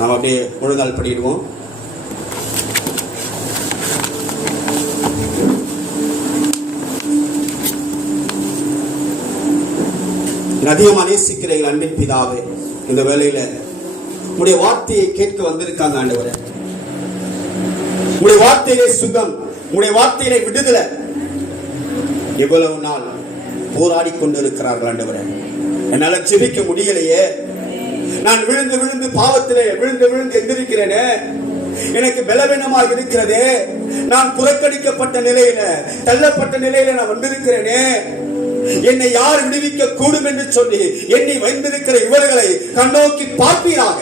நாம் அப்படியே ஒழுங்கால் படிடுவோம். அதிகமாக நேசிக்கிற எங்கள் அன்பின் பிதாவே, இந்த வேளையில உடைய வார்த்தையை கேட்க வந்திருக்காங்க ஆண்டவரே. உடைய வார்த்தையிலே சுகம், உடைய வார்த்தையிலே விடுதலை. எவ்வளவு நாள் போராடி கொண்டிருக்கிறார்கள் ஆண்டவரே. என்னால ஜெபிக்க முடியலையே, நான் விழுந்து விழுந்து பாவத்திலே விழுந்து விழுந்து எந்திருக்கிறேனே, எனக்கு பலவீனமாக இருக்கிறதே, நான் புறக்கணிக்கப்பட்ட நிலையில தள்ளப்பட்ட நிலையில நான் வந்திருக்கிறேனே, என்னை யார் விடுவிக்க கூடும் என்று சொல்லி என்னை வைத்திருக்கிற இவர்களை கண்ணோக்கி பார்ப்பீராக.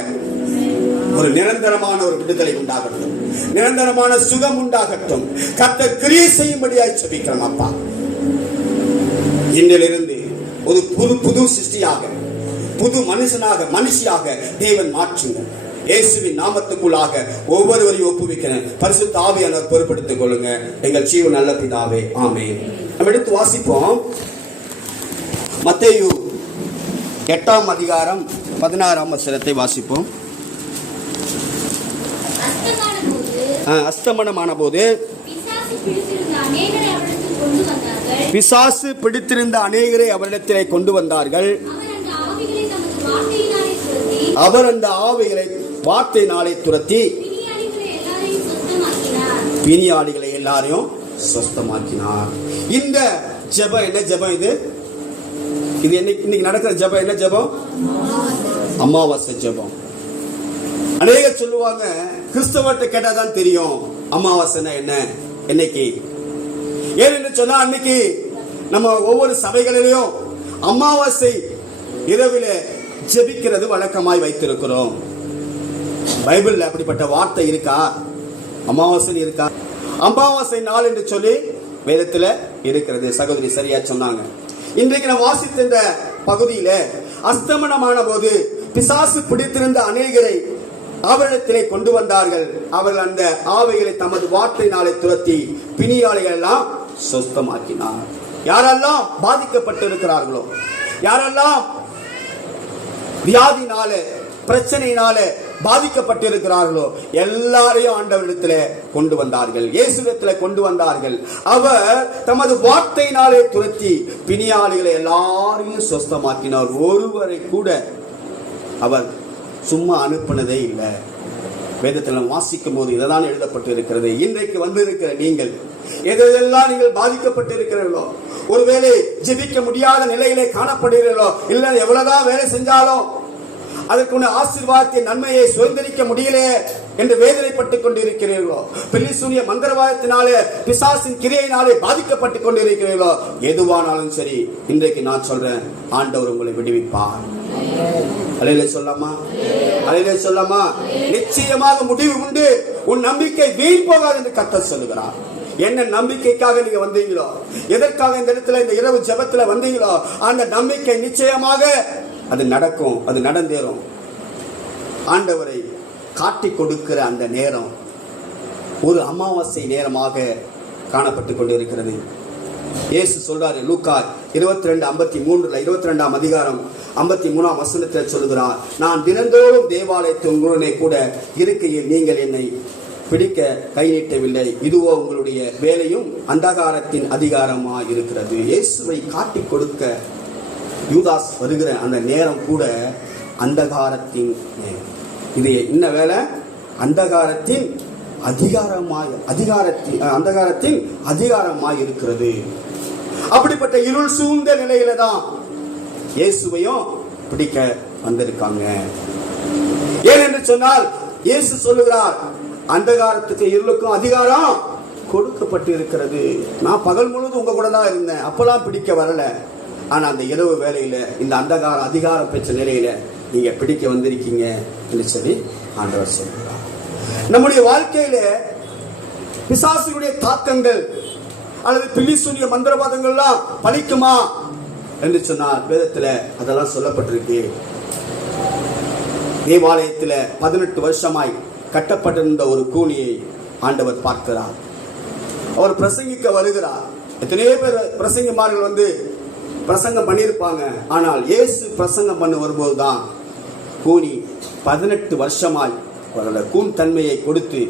ஒரு நிரந்தரமான ஒரு விடுதலை உண்டாகட்டும், நிரந்தரமான சுகம் உண்டாகட்டும். கர்த்தர் கிரியை செய்யும்படியாய் ஜெபிக்கிறோம் அப்பா. இன்றிலிருந்து ஒரு புது சிருஷ்டியாக, புது மனுஷியாக தேவன் மாற்றுங்க. இயேசுவின் நாமத்துக்குள்ளாக ஒவ்வொருவரையும் ஒப்புவிக்கிறேன். பரிசுத்த ஆவியானவர் பொறுப்படுத்திக் கொள்ளுங்க. எங்கள் ஜீவன் நல்ல பிதாவே, ஆமென். நம்ம எடுத்து வாசிப்போம். மத்தேயு 8ஆம் அதிகாரம் 16ஆம் வசனத்தை வாசிப்போம். அஸ்தமனமான போது பிசாசு பிடித்திருந்த அநேகரை அவரிடத்திலே கொண்டு வந்தார்கள். அவர் அந்த ஆவிகளை வார்த்தையினாலே துரத்தி பிணியாளிகளை எல்லாரையும் சுத்தமாக்கினார். இந்த ஜெபம் என்ன ஜெபம்? இது இன்னைக்கு நடக்கிற ஜெபம் என்ன ஜெபம்? அமாவாசை ஜெபம். அநேகர் சொல்லுவாங்க, கிறிஸ்தவர்கிட்ட கேட்டாதான் தெரியும் அமாவாசைன்னா என்ன. என்னைக்கு ஏன்னு சொன்னா, அன்னைக்கு நம்ம ஒவ்வொரு சபைகளிலும் அமாவாசை இரவில ஜெபிக்கிறது வழக்கமாய் வைத்திருக்கிறோம். பைபிள்ல அப்படிப்பட்ட வார்த்தை இருக்கா? அமாவாசை இருக்கா? அமாவாசை நாள் என்று சொல்லி வேதத்துல இருக்கிறது. சகோதரி சரியா சொன்னாங்க. இன்றைக்கு நான் வாசித்த இந்த பகுதியில அஸ்தமனமான போது பிசாசு பிடித்திருந்த அநேகரை அவரிடத்திலே கொண்டு வந்தார்கள். அவர்கள் அந்த ஆவிகளை தமது வார்த்தையினாலே துரத்தி பிணியாளிகள் எல்லாம் சுத்தமாக்கினார். யாரெல்லாம் பாதிக்கப்பட்டிருக்கிறார்களோ, யாரெல்லாம் வியாதினால பிரச்சனையினால பாதிக்கப்பட்டிருக்கிறார்களோ எல்லாரையும் ஆண்டவரிடத்துல கொண்டு வந்தார்கள், இயேசுவிடத்துல கொண்டு வந்தார்கள். அவர் தமது வார்த்தையினாலே துரத்தி பிணியாளிகளை எல்லாரையும் சுத்தமாக்கினார். ஒருவரை கூட அவர் சும்மா அனுப்பினதே இல்லை. வேதத்தில் வாசிக்கும் போது இதைதான் எழுதப்பட்டு இருக்கிறது. இன்றைக்கு வந்திருக்கிற நீங்கள் எதெல்லாம் நீங்கள் பாதிக்கப்பட்டிருக்கிறீர்களோ, ஒருவேளை ஜெபிக்க முடியாத நிலையிலே காணப்படுகிறீர்களோ, இல்ல எவ்வளவுதான் வேலை செஞ்சாலும் அதற்குள்ள ஆசீர்வாதத்தின் நன்மையை சுதந்திரிக்க முடியலையே என்று வேதனைப்பட்டுக் கொண்டிருக்கிறீர்களோ, பில்லிசூனிய மந்திரவாதத்தினாலே பிசாசின் கிரியையினாலே பாதிக்கப்பட்டுக் கொண்டிருக்கிறீர்களோ, எதுவானாலும் சரி, இன்றைக்கு நான் சொல்றேன், ஆண்டவர் உங்களை விடுவிப்பார். அல்லேலூயா சொல்லாமா? அல்லேலூயா சொல்லாமா? நிச்சயமாக முடிவு உண்டு. உன் நம்பிக்கை வீண் போகாது என்று கர்த்தர் சொல்லுகிறார். என்ன நம்பிக்கைக்காக நீங்க வந்தீங்களோ, எதற்காக இந்த இடத்துல இந்த இரவு ஜெபத்துல வந்தீங்களோ, அந்த நம்பிக்கை நிச்சயமாக அது நடக்கும், அது நடந்தேறும். ஆண்டவரை காட்டி கொடுக்கிற அந்த நேரம் ஒரு அமாவாசை நேரமாக காணப்பட்டுக் கொண்டிருக்கிறது. இயேசு சொல்றாரு, லூக்கா 22:53 22ஆம் அதிகாரம் 53ஆம் வசனத்தில் சொல்கிறார், நான் தினந்தோறும் தேவாலயத்தில் உங்களுடனே கூட இருக்கையில் நீங்கள் என்னை பிடிக்க கை நீட்டவில்லை, இதுவோ உங்களுடைய வேலையும் அந்தகாரத்தின் அதிகாரமாக இருக்கிறது. இயேசுவை காட்டி கொடுக்க யூதாஸ் வருகிற அந்த நேரம் கூட அந்தகாரத்தின் நேரம். இது என்ன வேலை? அந்தகாரத்தின் அதிகாரமாய் இருக்கிறது. அப்படிப்பட்ட இருள் சூழ்ந்த நிலையில தான் இயேசுவையும் பிடிக்க வந்திருக்காங்க. ஏனென்று சொன்னால், இயேசு சொல்லுகிறார், அந்தகாரத்துக்கு இருளுக்கும் அதிகாரம் கொடுக்கப்பட்டு இருக்கிறது. நான் பகல் முழுவதும் உங்க கூட தான் இருந்தேன், அப்பெல்லாம் பிடிக்க வரல. ஆனா அந்த இரவு வேளையில இந்த அதிகாரம் பெற்ற நிலையில நீங்க பிடிக்க வந்திருக்கீங்க என்று சொல்லி ஆண்டவர் சொல்கிறார். நம்முடைய வாழ்க்கையில பிசாசுடைய தாக்கங்கள் அல்லது பில்லிசூனிய மந்திரவாதங்கள்லாம் பலிக்குமா என்று சொன்னால், வேதத்துல அதெல்லாம் சொல்லப்பட்டிருக்கு. தேவாலயத்துல 18 வருஷமாய் கட்டப்பட்டிருந்த ஒரு கூனியை ஆண்டவர் பார்க்கிறார். அவர் பிரசங்கிக்க வருகிறார். எத்தனையோ பேர் பிரசங்கமார்கள் வந்து பிரசங்கம் பண்ணியிருப்பாங்க. ஆனால் இயேசு பிரசங்கம் பண்ண வரும்போதுதான் கூனி 18 வருஷமாய் கூன் தன்மையை கொடுத்து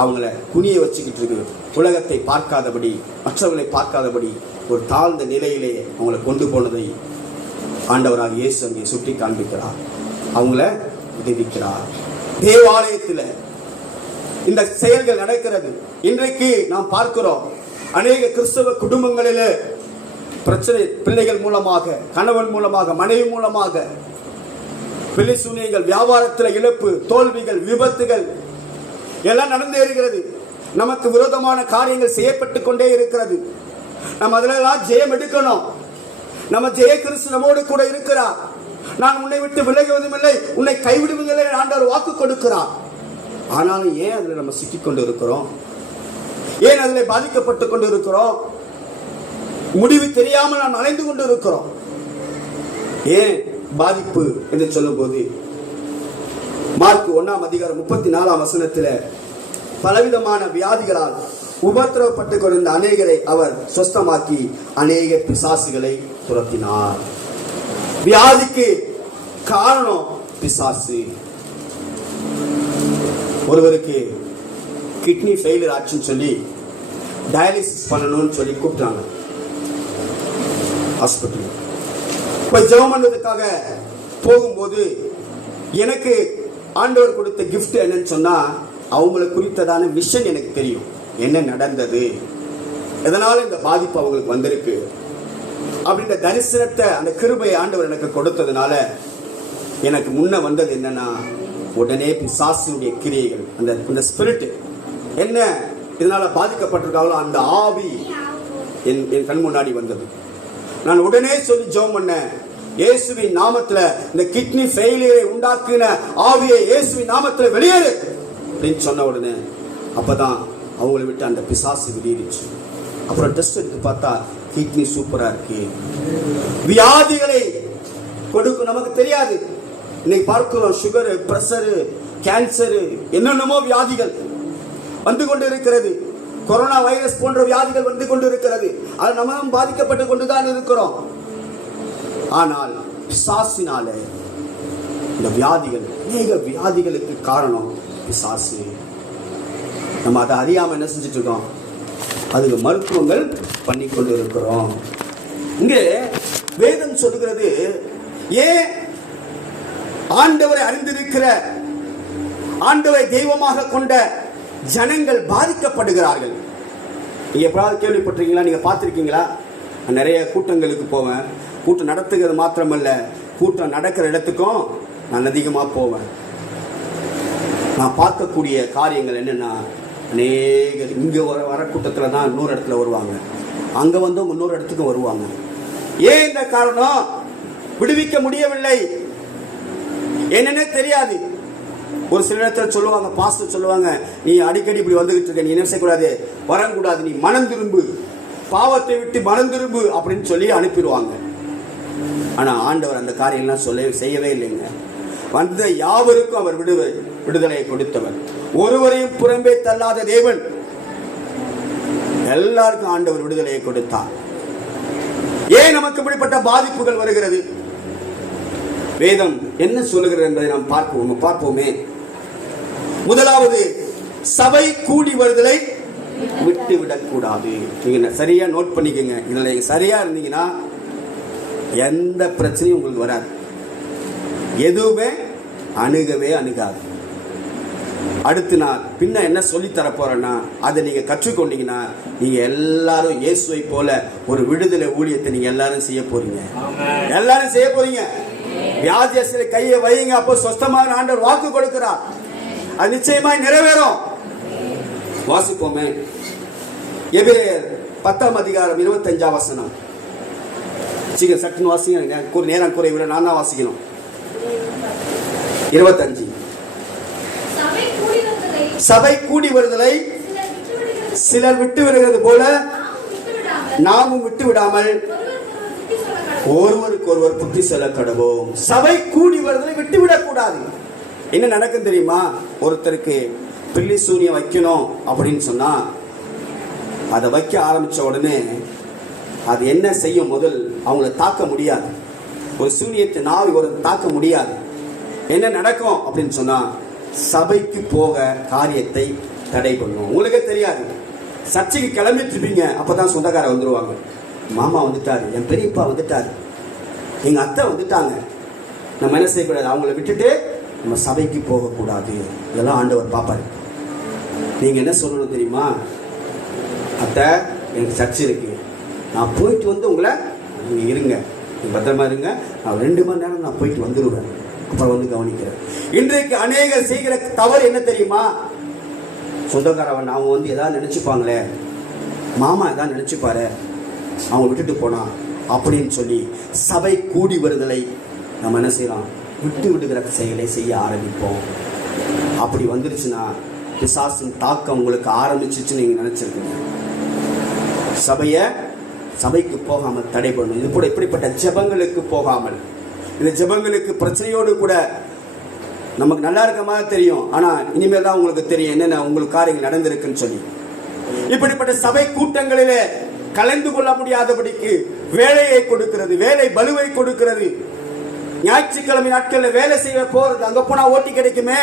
அவங்கள குனிய வச்சுக்கிட்டு இருக்கு. உலகத்தை பார்க்காதபடி, மற்றவர்களை பார்க்காதபடி ஒரு தாழ்ந்த நிலையிலே அவங்களை கொண்டு போனதை ஆண்டவராக இயேசு அங்கே சுட்டி காண்பிக்கிறார். அவங்கள விடுவிக்கிறார். தேவாலயத்தில் இந்த செயல்கள் நடக்கிறது. இன்றைக்கு நாம் பார்க்கிறோம், அநேக கிறிஸ்தவ குடும்பங்களில் பிரச்சனை, பிள்ளைகள் மூலமாக, கணவன் மூலமாக, மனைவி மூலமாக பிள்ளை சூனியங்கள், வியாபாரத்தில் இழப்பு, தோல்விகள், விபத்துகள் எல்லாம் நடந்தே இருக்கிறது. நமக்கு விரோதமான காரியங்கள் செய்யப்பட்டுக் கொண்டே இருக்கிறது. நம்ம அதிலெல்லாம் ஜெயம் எடுக்கணும். நம்ம ஜெய கிறிஸ்து நம்மோடு கூட இருக்கிறார். நான் உன்னை விட்டு விலகுவதும் இல்லை, உன்னை கைவிடுவதும் இல்லை ஆண்டவர் வாக்கு கொடுக்கிறார். ஆனாலும் ஏன் அதில் நம்ம சிக்கிக் கொண்டு இருக்கிறோம்? ஏன் அதில் பாதிக்கப்பட்டுக் கொண்டு இருக்கிறோம்? முடிவு தெரியாமல் நாம் அலைந்து கொண்டு இருக்கிறோம். ஏன் பாதிப்பு என்று சொல்லும் போது மார்க் 1:34 பலவிதமான வியாதிகளால் உபத்திரவப்பட்டுக் கொண்டிருந்த அநேகரை அவர் சுஸ்தமாக்கி அநேக பிசாசுகளை துரத்தினார். வியாதிக்கு காரணம் பிசாசு. ஒருவருக்கு கிட்னி ஃபெயிலியர் ஆச்சுன்னு சொல்லி டயாலிசிஸ் பண்ணணும்னு சொல்லி கூப்பிட்டாங்க ஹாஸ்பிட்டல். இப்போ ஜெபம் பண்ணுவதற்காக போகும்போது எனக்கு ஆண்டவர் கொடுத்த கிஃப்ட் என்னன்னு சொன்னா, அவங்களை குறித்ததான விஷன் எனக்கு தெரியும். என்ன நடந்தது, எதனால இந்த பாதிப்பு அவங்களுக்கு வந்திருக்கு அப்படின்ற தரிசனத்தை, அந்த கிருபையை ஆண்டவர் எனக்கு கொடுத்ததுனால எனக்கு முன்ன வந்தது என்னன்னா, உடனே பிசாசுடைய கிரியைகள், அந்த ஸ்பிரிட் என்ன இதனால பாதிக்கப்பட்டிருக்காங்களோ அந்த ஆவி என் கண் முன்னாடி வந்தது. நான் உடனே சொல்லி ஜெபம் பண்ணேன், இயேசுவின் நாமத்துல இந்த கிட்னி ஃபெயிலியரை உண்டாக்குன ஆவியை இயேசுவின் நாமத்துல வெளியேறு அப்படின்னு சொன்ன உடனே அப்பதான் அவங்களை விட்டு அந்த பிசாசு வெளியேறிச்சு. அப்புறம் டெஸ்ட் எடுத்து பார்த்தா கிட்னி சூப்பரா இருக்கு. வியாதிகளை கொடுக்கும் நமக்கு தெரியாது. இன்னைக்கு பார்க்கிறோம், சுகரு, பிரஷரு, கேன்சரு, என்னென்னமோ வியாதிகள் வந்து கொண்டு இருக்கிறது. கொரோனா வைரஸ் போன்ற வியாதிகள் வந்து கொண்டு இருக்கிறது. அது நம்ம பாதிக்கப்பட்டு கொண்டுதான் இருக்கிறோம். ஆனால் பிசாசினால இந்த வியாதிகள், அநேக வியாதிகளுக்கு காரணம் பிசாசு. நம்ம அதை அறியாம என்ன செஞ்சுட்டு இருக்கோம், அதுக்கு மருத்துவங்கள் பண்ணி கொண்டு இருக்கிறோம். இங்கே வேதம் சொல்லுகிறது, ஏன் ஆண்டவரை அறிந்திருக்கிற, ஆண்டவரை தெய்வமாக கொண்ட ஜனங்கள் பாதிக்கப்படுகிறார்கள். நீங்க எப்படாவது கேள்விப்பட்டிருக்கீங்களா? நீங்க பார்த்திருக்கீங்களா? நிறைய கூட்டங்களுக்கு போவேன். கூட்டம் நடத்துகிறது மாத்திரமல்ல, கூட்டம் நடக்கிற இடத்துக்கும் நான் அதிகமாக போவேன். நான் பார்க்கக்கூடிய காரியங்கள் என்னன்னா, அநேக இங்கே வர கூட்டத்தில் தான் இன்னொரு இடத்துல வருவாங்க, அங்கே வந்து இன்னொரு இடத்துக்கும் வருவாங்க. ஏன் இந்த காரணம்? விடுவிக்க முடியவில்லை, என்னன்னே தெரியாது. ஒரு சில இடத்துல சொல்லுவாங்க, பாஸ்டர் சொல்லுவாங்க, நீ அடிக்கடி இப்படி வந்துகிட்டு இருக்க, நீ என்ன செய்யக்கூடாது, வரக்கூடாது, நீ மனம் திரும்பு, பாவத்தை விட்டு மனம் திரும்பு அப்படின்னு சொல்லி அனுப்பிடுவாங்க. ஆனா ஆண்டவர் அந்த காரியம்லாம் செய்யவே இல்லைங்க. வந்த யாவருக்கும் அவர் விடுதலையை கொடுத்தவர். ஒருவரையும் புறம்பே தள்ளாத தேவன், எல்லாருக்கும் ஆண்டவர் விடுதலையை கொடுத்தார். ஏன் நமக்கு இப்படிப்பட்ட பாதிப்புகள் வருகிறது? வேதம் என்ன சொல்லுகிறது என்பதை நாம் பார்ப்போமே. முதலாவது, சபை கூடி வருதலை விட்டு விடக்கூடாது. நீங்க சரியா நோட் பண்ணிக்கங்க. இதுல நீங்க சரியா இருந்தீங்கன்னா எந்த பிரச்சனையும் உங்களுக்கு வராது, எதுவுமே அணுகாது. அடுத்து நான் பின்ன என்ன சொல்லி தரப்போறேன்னா, அதை நீங்க கற்றுக்கொண்டீங்கன்னா நீங்க எல்லாரும் இயேசுவை போல ஒரு விடுதலை ஊழியத்தை நீங்க எல்லாரும் செய்ய போறீங்க. எல்லாரும் செய்ய போறீங்க. வியாதியஸ்தரை கையை வையுங்க, அப்போ சொஸ்தமாக ஆண்டவர் வாக்கு கொடுக்கிறார். அது நிச்சயமாய் நிறைவேறும். வாசிப்போமே, எபிரேயர் 10:25. சீக்கிரம் சட்டுன்னு வாசிங்க, நேரம் குறைவிட நான் தான் வாசிக்கணும். 25. சபை கூடி வருதலை சிலர் விட்டு விடுகிறது போல நாமும் விட்டு விடாமல் ஒருவருக்கு ஒருவர் புத்தி சொல்ல கடவோம். சபை கூடி வருதலை விட்டு விடக்கூடாது. என்ன நடக்கும் தெரியுமா? ஒருத்தருக்கு பில்லி சூனியம் வைக்கணும் அப்படின்னு சொன்னா, அதை வைக்க ஆரம்பிச்ச உடனே அது என்ன செய்யும்? முதல் அவங்களை தாக்க முடியாது. ஒரு சூனியத்தை நாவி ஒரு தாக்க முடியாது. என்ன நடக்கும் அப்படின்னு சொன்னா, சபைக்கு போக காரியத்தை தடை பண்ணும். உங்களுக்கே தெரியாது, சர்ச்சைக்கு கிளம்பிட்டு இருப்பீங்க, அப்பதான் சொந்தக்காரர் வந்துருவாங்க. மாமா வந்துட்டாரு, என் பெரியப்பா வந்துட்டாரு, எங்க அத்தை வந்துட்டாங்க. நம்ம என்ன செய்யக்கூடாது? அவங்கள விட்டுட்டு நம்ம சபைக்கு போகக்கூடாது. இதெல்லாம் ஆண்டவர் பார்ப்பாரு. நீங்க என்ன சொல்லணும் தெரியுமா? அத்தை, எனக்கு சர்ச்சை இருக்கு, நான் போயிட்டு வந்து உங்களை நீங்க இருங்க, பத்திரமா இருங்க, நான் 2 மணி நேரம் நான் போயிட்டு வந்துடுவேன், அப்புறம் வந்து கவனிக்கிறேன். இன்றைக்கு அநேகர் செய்கிற தவறு என்ன தெரியுமா? சொந்தக்காரவன் அவங்க வந்து எதாவது நினைச்சுப்பாங்களே, மாமா எதாவது நினைச்சுப்பாரு, அவங்க விட்டுட்டு போனா அப்படின்னு சொல்லி சபை கூடி வருதலை நம்ம என்ன செய்யலாம்? விட்டு விடுகிற செயலை செய்ய ஆரம்பிப்போம். அப்படி வந்துருச்சுன்னா பிசாசின் தாக்கம் உங்களுக்கு ஆரம்பிச்சிச்சுன்னு நீங்க நினைச்சிருக்கீங்க. சபைக்கு போகாமல் தடை பண்ணும். இது கூட இப்படிப்பட்ட ஜெபங்களுக்கு போகாமல், இந்த ஜெபங்களுக்கு பிரச்சனையோடு கூட நமக்கு நல்லா இருக்க மாதிரி தெரியும், ஆனா இனிமேல் தான் உங்களுக்கு தெரியும் என்னென்ன உங்களுக்கு காரியங்கள் நடந்திருக்குன்னு சொல்லி. இப்படிப்பட்ட சபை கூட்டங்களிலே கலந்து கொள்ள முடியாதபடிக்கு வேலையை கொடுக்கிறது, வேலை பலுவை கொடுக்கிறது. ஞாயிற்றுக்கிழமை நாட்களில் வேலை செய்ய போறது, அங்க போனா ஓட்டி கிடைக்குமே,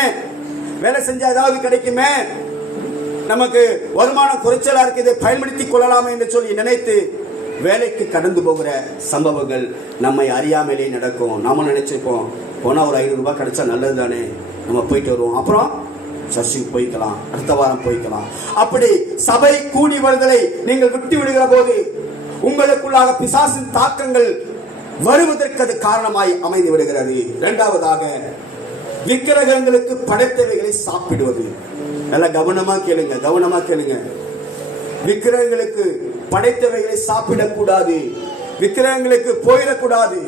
வேலை செஞ்சா ஏதாவது கிடைக்குமே, நமக்கு வருமானம் குறைச்சலா இருக்கு, இதை பயன்படுத்திக் கொள்ளலாமே என்று சொல்லி நினைத்து வேலைக்கு கடந்து போகிற சம்பவங்கள் நம்மை அறியாமலே நடக்கும். நாம நினைச்சிருப்போம், போனா ஒரு 500 ரூபாய் கிடைச்சா நல்லது தானே, நம்ம போயிட்டு வருவோம், அப்புறம் சர்ச்சுக்கு போய்க்கலாம், அடுத்த வாரம் போய்க்கலாம். அப்படி சபை கூடி வருதலை நீங்கள் விட்டு விடுகிற போது உங்களுக்குள்ளாக பிசாசின் தாக்கங்கள் வருவதற்கு அது காரணமாய் அமைந்து விடுகிறது. இரண்டாவதாக, விக்கிரகங்களுக்கு படைத்தவைகளை சாப்பிடுவது. நல்லா கவனமா கேளுங்க. விக்கிரகங்களுக்கு படைத்தவைகளை சாப்பிடக்கூடாது, விக்கிரகங்களுக்கு போயிடக்கூடாது.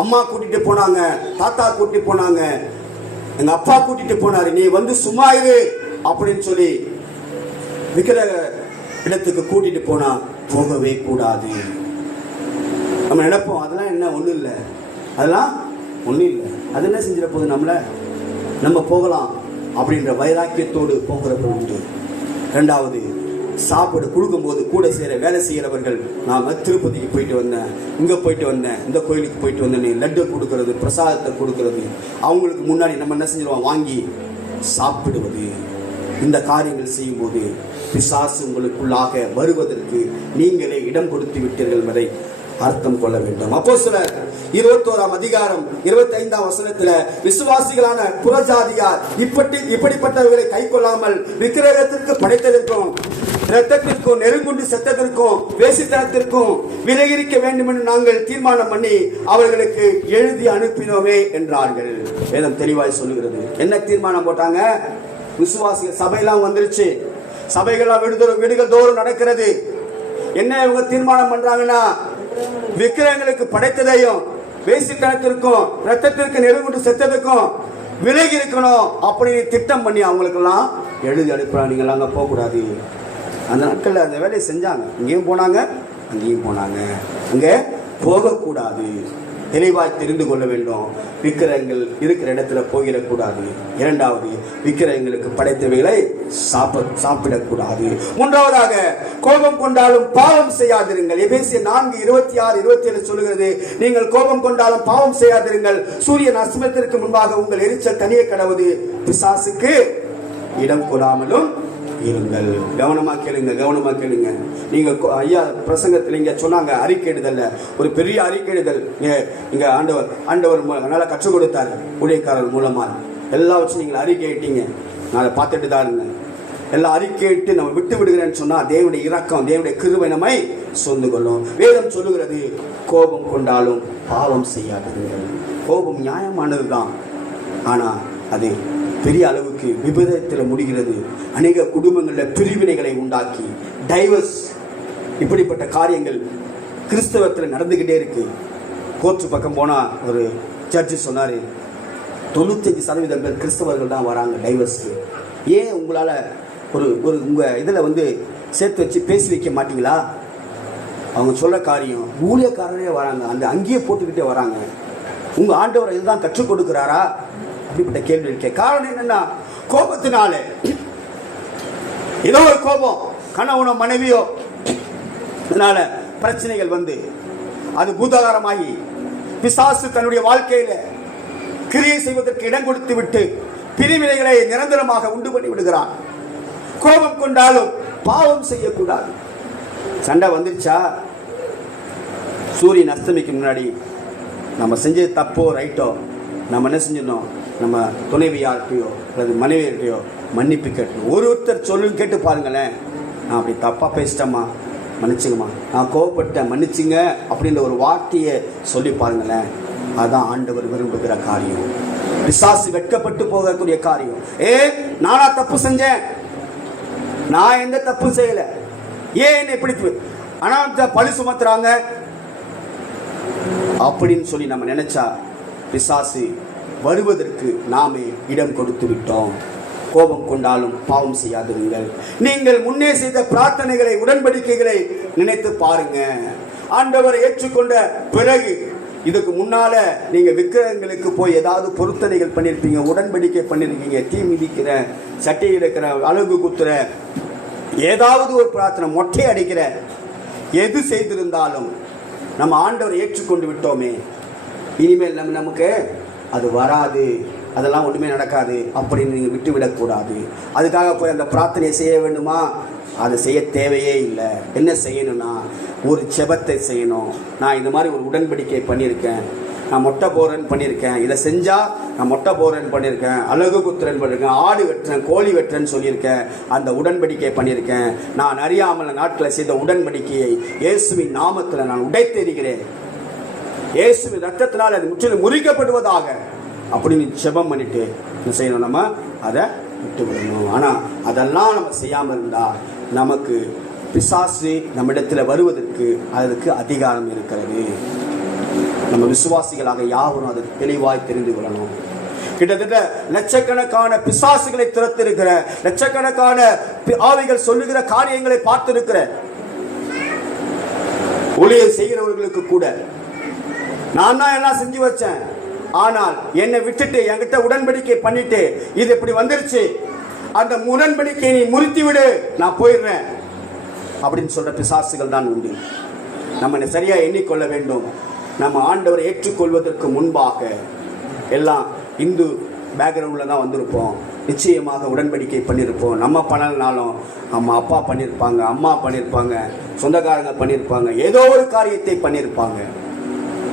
அம்மா கூட்டிட்டு போனாங்க, தாத்தா கூட்டிட்டு போனாங்க, எங்க அப்பா கூட்டிட்டு போனாரு, நீ வந்து சும்மா இரு அப்படின்னு சொல்லி விக்கிரக இடத்துக்கு கூட்டிட்டு போனா போகவே கூடாது. நம்ம நினைப்போம் அதெல்லாம் என்ன ஒண்ணும் இல்லை, அதெல்லாம் ஒண்ணும் இல்லை, அது என்ன செஞ்சிட போகுது, நம்ம போகலாம் அப்படின்ற வைராக்கியத்தோடு போகிறவர்கள் உண்டு. இரண்டாவது, சாப்பிட கொடுக்கும்போது கூட வேலை செய்கிறவர்கள், நாம திருப்பதிக்கு போயிட்டு வந்தேன், இங்க போயிட்டு வந்தேன், இந்த கோயிலுக்கு போயிட்டு வந்தேன், லட்டு கொடுக்கறது, பிரசாதத்தை கொடுக்கறது, அவங்களுக்கு முன்னாடி நம்ம என்ன செஞ்சிருவோம், வாங்கி சாப்பிடுவது. இந்த காரியங்கள் செய்யும் போது பிசாசு உங்களுக்குள்ளாக வருவதற்கு நீங்களே இடம் கொடுத்து விட்டீர்கள் என்பதை அர்த்தம் கொள்ள வேண்டும். அப்போஸ்தலர் 21ஆம் அதிகாரம் 25ஆம் வசனத்துல, விசுவாசிகளான புறஜாதியார் இப்படிப்பட்டவர்களை கை கொள்ளாமல் விக்கிரகத்திற்கு படைத்ததற்கும் இரத்தத்திற்கும் நெருங்குண்டு செத்ததற்கும் வேசித்தனத்திற்கும் விலகிருக்க வேண்டும் என்று நாங்கள் தீர்மானம் பண்ணி அவர்களுக்கு எழுதி அனுப்பினோமே என்றார்கள். வேதம் தெளிவாய் சொல்லுகிறது. என்ன தீர்மானம் போட்டாங்க? விசுவாசிகள் சபையெல்லாம் வந்துருச்சு, சபைகள்லாம் வீடுகள் தோறும் நடக்கிறது. என்ன இவங்க தீர்மானம் பண்றாங்கன்னா, விக்கிரகங்களுக்கு படைத்ததையும் வேசித்தனத்திற்கும் இரத்தத்திற்கு நெருங்குண்டு செத்ததுக்கும் விலகி இருக்கணும் அப்படின்னு திட்டம் பண்ணி அவங்களுக்கெல்லாம் எழுதி அனுப்புறாங்க. நீங்க அங்க போக கூடாது. அந்த நாட்கள்ல அந்த வேலையை செஞ்சாங்க, இங்கேயும் போனாங்க அங்கேயும் போனாங்க, அங்க போகக்கூடாது. தெளிவாய் தெரிந்து கொள்ள வேண்டும். விக்கிரகங்கள் இருக்கிற இடத்துல போயிடக்கூடாது. இரண்டாவது, விக்கிரகங்களுக்கு படைத்தவைகளை சாப்பிடக்கூடாது. மூன்றாவதாக, கோபம் கொண்டாலும் பாவம் செய்யாதிருங்கள். எபேசியர் 4:26-27 சொல்லுகிறது, நீங்கள் கோபம் கொண்டாலும் பாவம் செய்யாதிருங்கள். சூரியன் அஸ்தமனத்திற்கு முன்பாக உங்கள் எரிச்சல் தனியே கடவுது, பிசாசுக்கு இடம் கொடாமலும் இருங்கள். கவனமா கேளுங்க. நீங்க ஐயா பிரசங்கத்தில் இங்க சொன்னாங்க, அறிக்கையிடுதல்ல ஒரு பெரிய அறிக்கையிடுதல் இங்க ஆண்டவர் நல்லா கற்றுக் கொடுத்தாரு ஊழியக்காரர் மூலமா. எல்லாவற்றையும் நீங்கள் அறிக்கையிட்டீங்க, நான் அதை பார்த்துட்டு தான் இருந்தேன். எல்லாம் அறிக்கையிட்டு நம்ம விட்டு விடுகிறேன்னு சொன்னா தேவனுடைய இரக்கம், தேவனுடைய கிருபை நம்மை சொந்து கொள்ளும். வேதம் சொல்லுகிறது, கோபம் கொண்டாலும் பாவம் செய்யாதீர்கள். கோபம் நியாயமானதுதான், ஆனா அது பெரிய அளவுக்கு விபரீதத்தில் முடிகிறது. அநேக குடும்பங்களில் பிரிவினைகளை உண்டாக்கி டைவர்ஸ், இப்படிப்பட்ட காரியங்கள் கிறிஸ்தவத்தில் நடந்துகிட்டே இருக்கு. கோர்ட்டு பக்கம் போனா ஒரு ஜட்ஜி சொன்னாரு, 95% பேர் கிறிஸ்தவர்கள் தான் வராங்க டைவர்ஸ்க்கு. ஏன் உங்களால ஒரு உங்க இதுல வந்து சேர்த்து வச்சு பேசி வைக்க மாட்டீங்களா? அவங்க சொல்ல காரியம், ஊழியக்காரரே வராங்க, அந்த அங்கேயே போட்டுக்கிட்டே வராங்க, உங்க ஆண்டவர் இதுதான் கற்றுக் கொடுக்கிறாரா? அப்படிப்பட்ட கேள்வி இருக்க. காரணம் என்னன்னா, கோபத்தினாலே ஏதோ ஒரு கோபம், கணவனோ மனைவியோ இதனால பிரச்சனைகள் வந்து அது பூதாகாரமாகி பிசாசு தன்னுடைய வாழ்க்கையில கிரியை செய்வதற்கு இடம் கொடுத்து விட்டு பிரிவினைகளை நிரந்தரமாக உண்டு பண்ணி விடுகிறான். கோபம் கொண்டாலும் பாவம் செய்யக்கூடாது. சண்டை வந்துருச்சா, சூரியன் அஸ்தமிக்கு முன்னாடி நம்ம செஞ்சது தப்போ ரைட்டோ நம்ம என்ன செஞ்சிடணும், நம்ம துணைவியார்கிட்டையோ அல்லது மனைவியார்கிட்டையோ மன்னிப்பு கேட்கணும். ஒருத்தர் சொல்லுங்க, கேட்டு பாருங்களேன், நான் அப்படி தப்பாக பேசிட்டேம்மா, மன்னிச்சுங்கம்மா, நான் கோவப்பட்டேன், மன்னிச்சுங்க அப்படின்ற ஒரு வார்த்தையை சொல்லி பாருங்களேன். அதுதான் ஆண்டவர் விரும்புகிற காரியம். பிசாசு வெட்கப்பட்டு போகக்கூடிய காரியம். நானா தப்பு செஞ்சேன், நான் எந்த தப்பு செய்யல, ஏன் என்னை பிடித்து அனாத பழி சுமத்துறாங்க அப்படின்னு சொல்லி நம்ம நினைச்சா பிசாசு வருவதற்கு நாமே இடம் கொடுத்து விட்டோம். கோபம் கொண்டாலும் பாவம் செய்யாதிருங்கள். நீங்கள் முன்னே செய்த பிரார்த்தனைகளை, உடன்படிக்கைகளை நினைத்து பாருங்க. ஆண்டவரை ஏற்றுக்கொண்ட பிறகு, இதுக்கு முன்னால நீங்க விக்கிரகங்களுக்கு போய் ஏதாவது பொருத்தனைகள் பண்ணிருப்பீங்க, உடன்படிக்கை பண்ணிருக்கீங்க, தீ மிதிக்கிற, சட்டை இருக்கிற, அழகு குத்துற, ஏதாவது ஒரு பிரார்த்தனை, மொட்டை அடிக்கிற, எது செய்திருந்தாலும் நம்ம ஆண்டவரை ஏற்றுக்கொண்டு விட்டோமே, இனிமேல் நமக்கு அது வராது, அதெல்லாம் ஒன்றுமே நடக்காது அப்படின்னு நீங்கள் விட்டுவிடக்கூடாது. அதுக்காக போய் அந்த பிரார்த்தனையை செய்ய வேண்டுமா? அதை செய்ய தேவையே இல்லை. என்ன செய்யணும்னா, ஒரு ஜெபத்தை செய்யணும். நான் இந்த மாதிரி ஒரு உடன்படிக்கை பண்ணியிருக்கேன், நான் மொட்டை போறேன்னு பண்ணியிருக்கேன், இதை செஞ்சால் நான் மொட்டை போறேன்னு பண்ணியிருக்கேன், அழகு குத்துறேன்னு பண்ணியிருக்கேன், ஆடு வெட்டுறேன், கோழி வெட்டுறேன்னு சொல்லியிருக்கேன், அந்த உடன்படிக்கை பண்ணியிருக்கேன். நான் அறியாமல் நாட்டில் செய்த உடன்படிக்கையை இயேசுவின் நாமத்தில் நான் உடைத்தெறிகிறேன், இயேசுவின் ரத்தத்தினால் அது முற்றிலும் முறிக்கப்படுவதாக அப்படின்னு ஜெபம் பண்ணிட்டு என்ன செய்யணும், நம்ம அதை விட்டு விடணும். ஆனால் அதெல்லாம் நம்ம செய்யாமல் இருந்தால் நமக்கு பிசாசு நம்மிடத்தில் வருவதற்கு அதற்கு அதிகாரம் இருக்கிறது. நம்ம விசுவாசிகளாக யாவரும் அதை தெளிவாய் தெரிந்து கொள்ளணும். கிட்டத்தட்ட லட்சக்கணக்கான பிசாசுகளை திறத்திருக்கிற, லட்சக்கணக்கான ஆவிகள் சொல்லுகிற காரியங்களை பார்த்திருக்கிற ஊழியர் செய்கிறவர்களுக்கு கூட நான் தான் எல்லாம் செஞ்சு வச்சேன், ஆனால் என்னை விட்டுட்டு என்கிட்ட உடன்படிக்கை பண்ணிட்டு இது இப்படி வந்துருச்சு, அந்த உடன்படிக்கையை நீ முறித்து விடு, நான் போயிடுறேன் அப்படின்னு சொல்ற பிசாசுகள் தான் உண்டு. நம்ம சரியா எண்ணிக்கொள்ள வேண்டும். நம்ம ஆண்டவரை ஏற்றுக்கொள்வதற்கு முன்பாக எல்லாம் இந்து பேக்ரவுண்டில் தான் வந்திருப்போம். நிச்சயமாக உடன்படிக்கை பண்ணியிருப்போம். நம்ம பண்ணலனாலும் நம்ம அப்பா பண்ணியிருப்பாங்க, அம்மா பண்ணியிருப்பாங்க, சொந்தக்காரங்க பண்ணியிருப்பாங்க, ஏதோ ஒரு காரியத்தை பண்ணியிருப்பாங்க.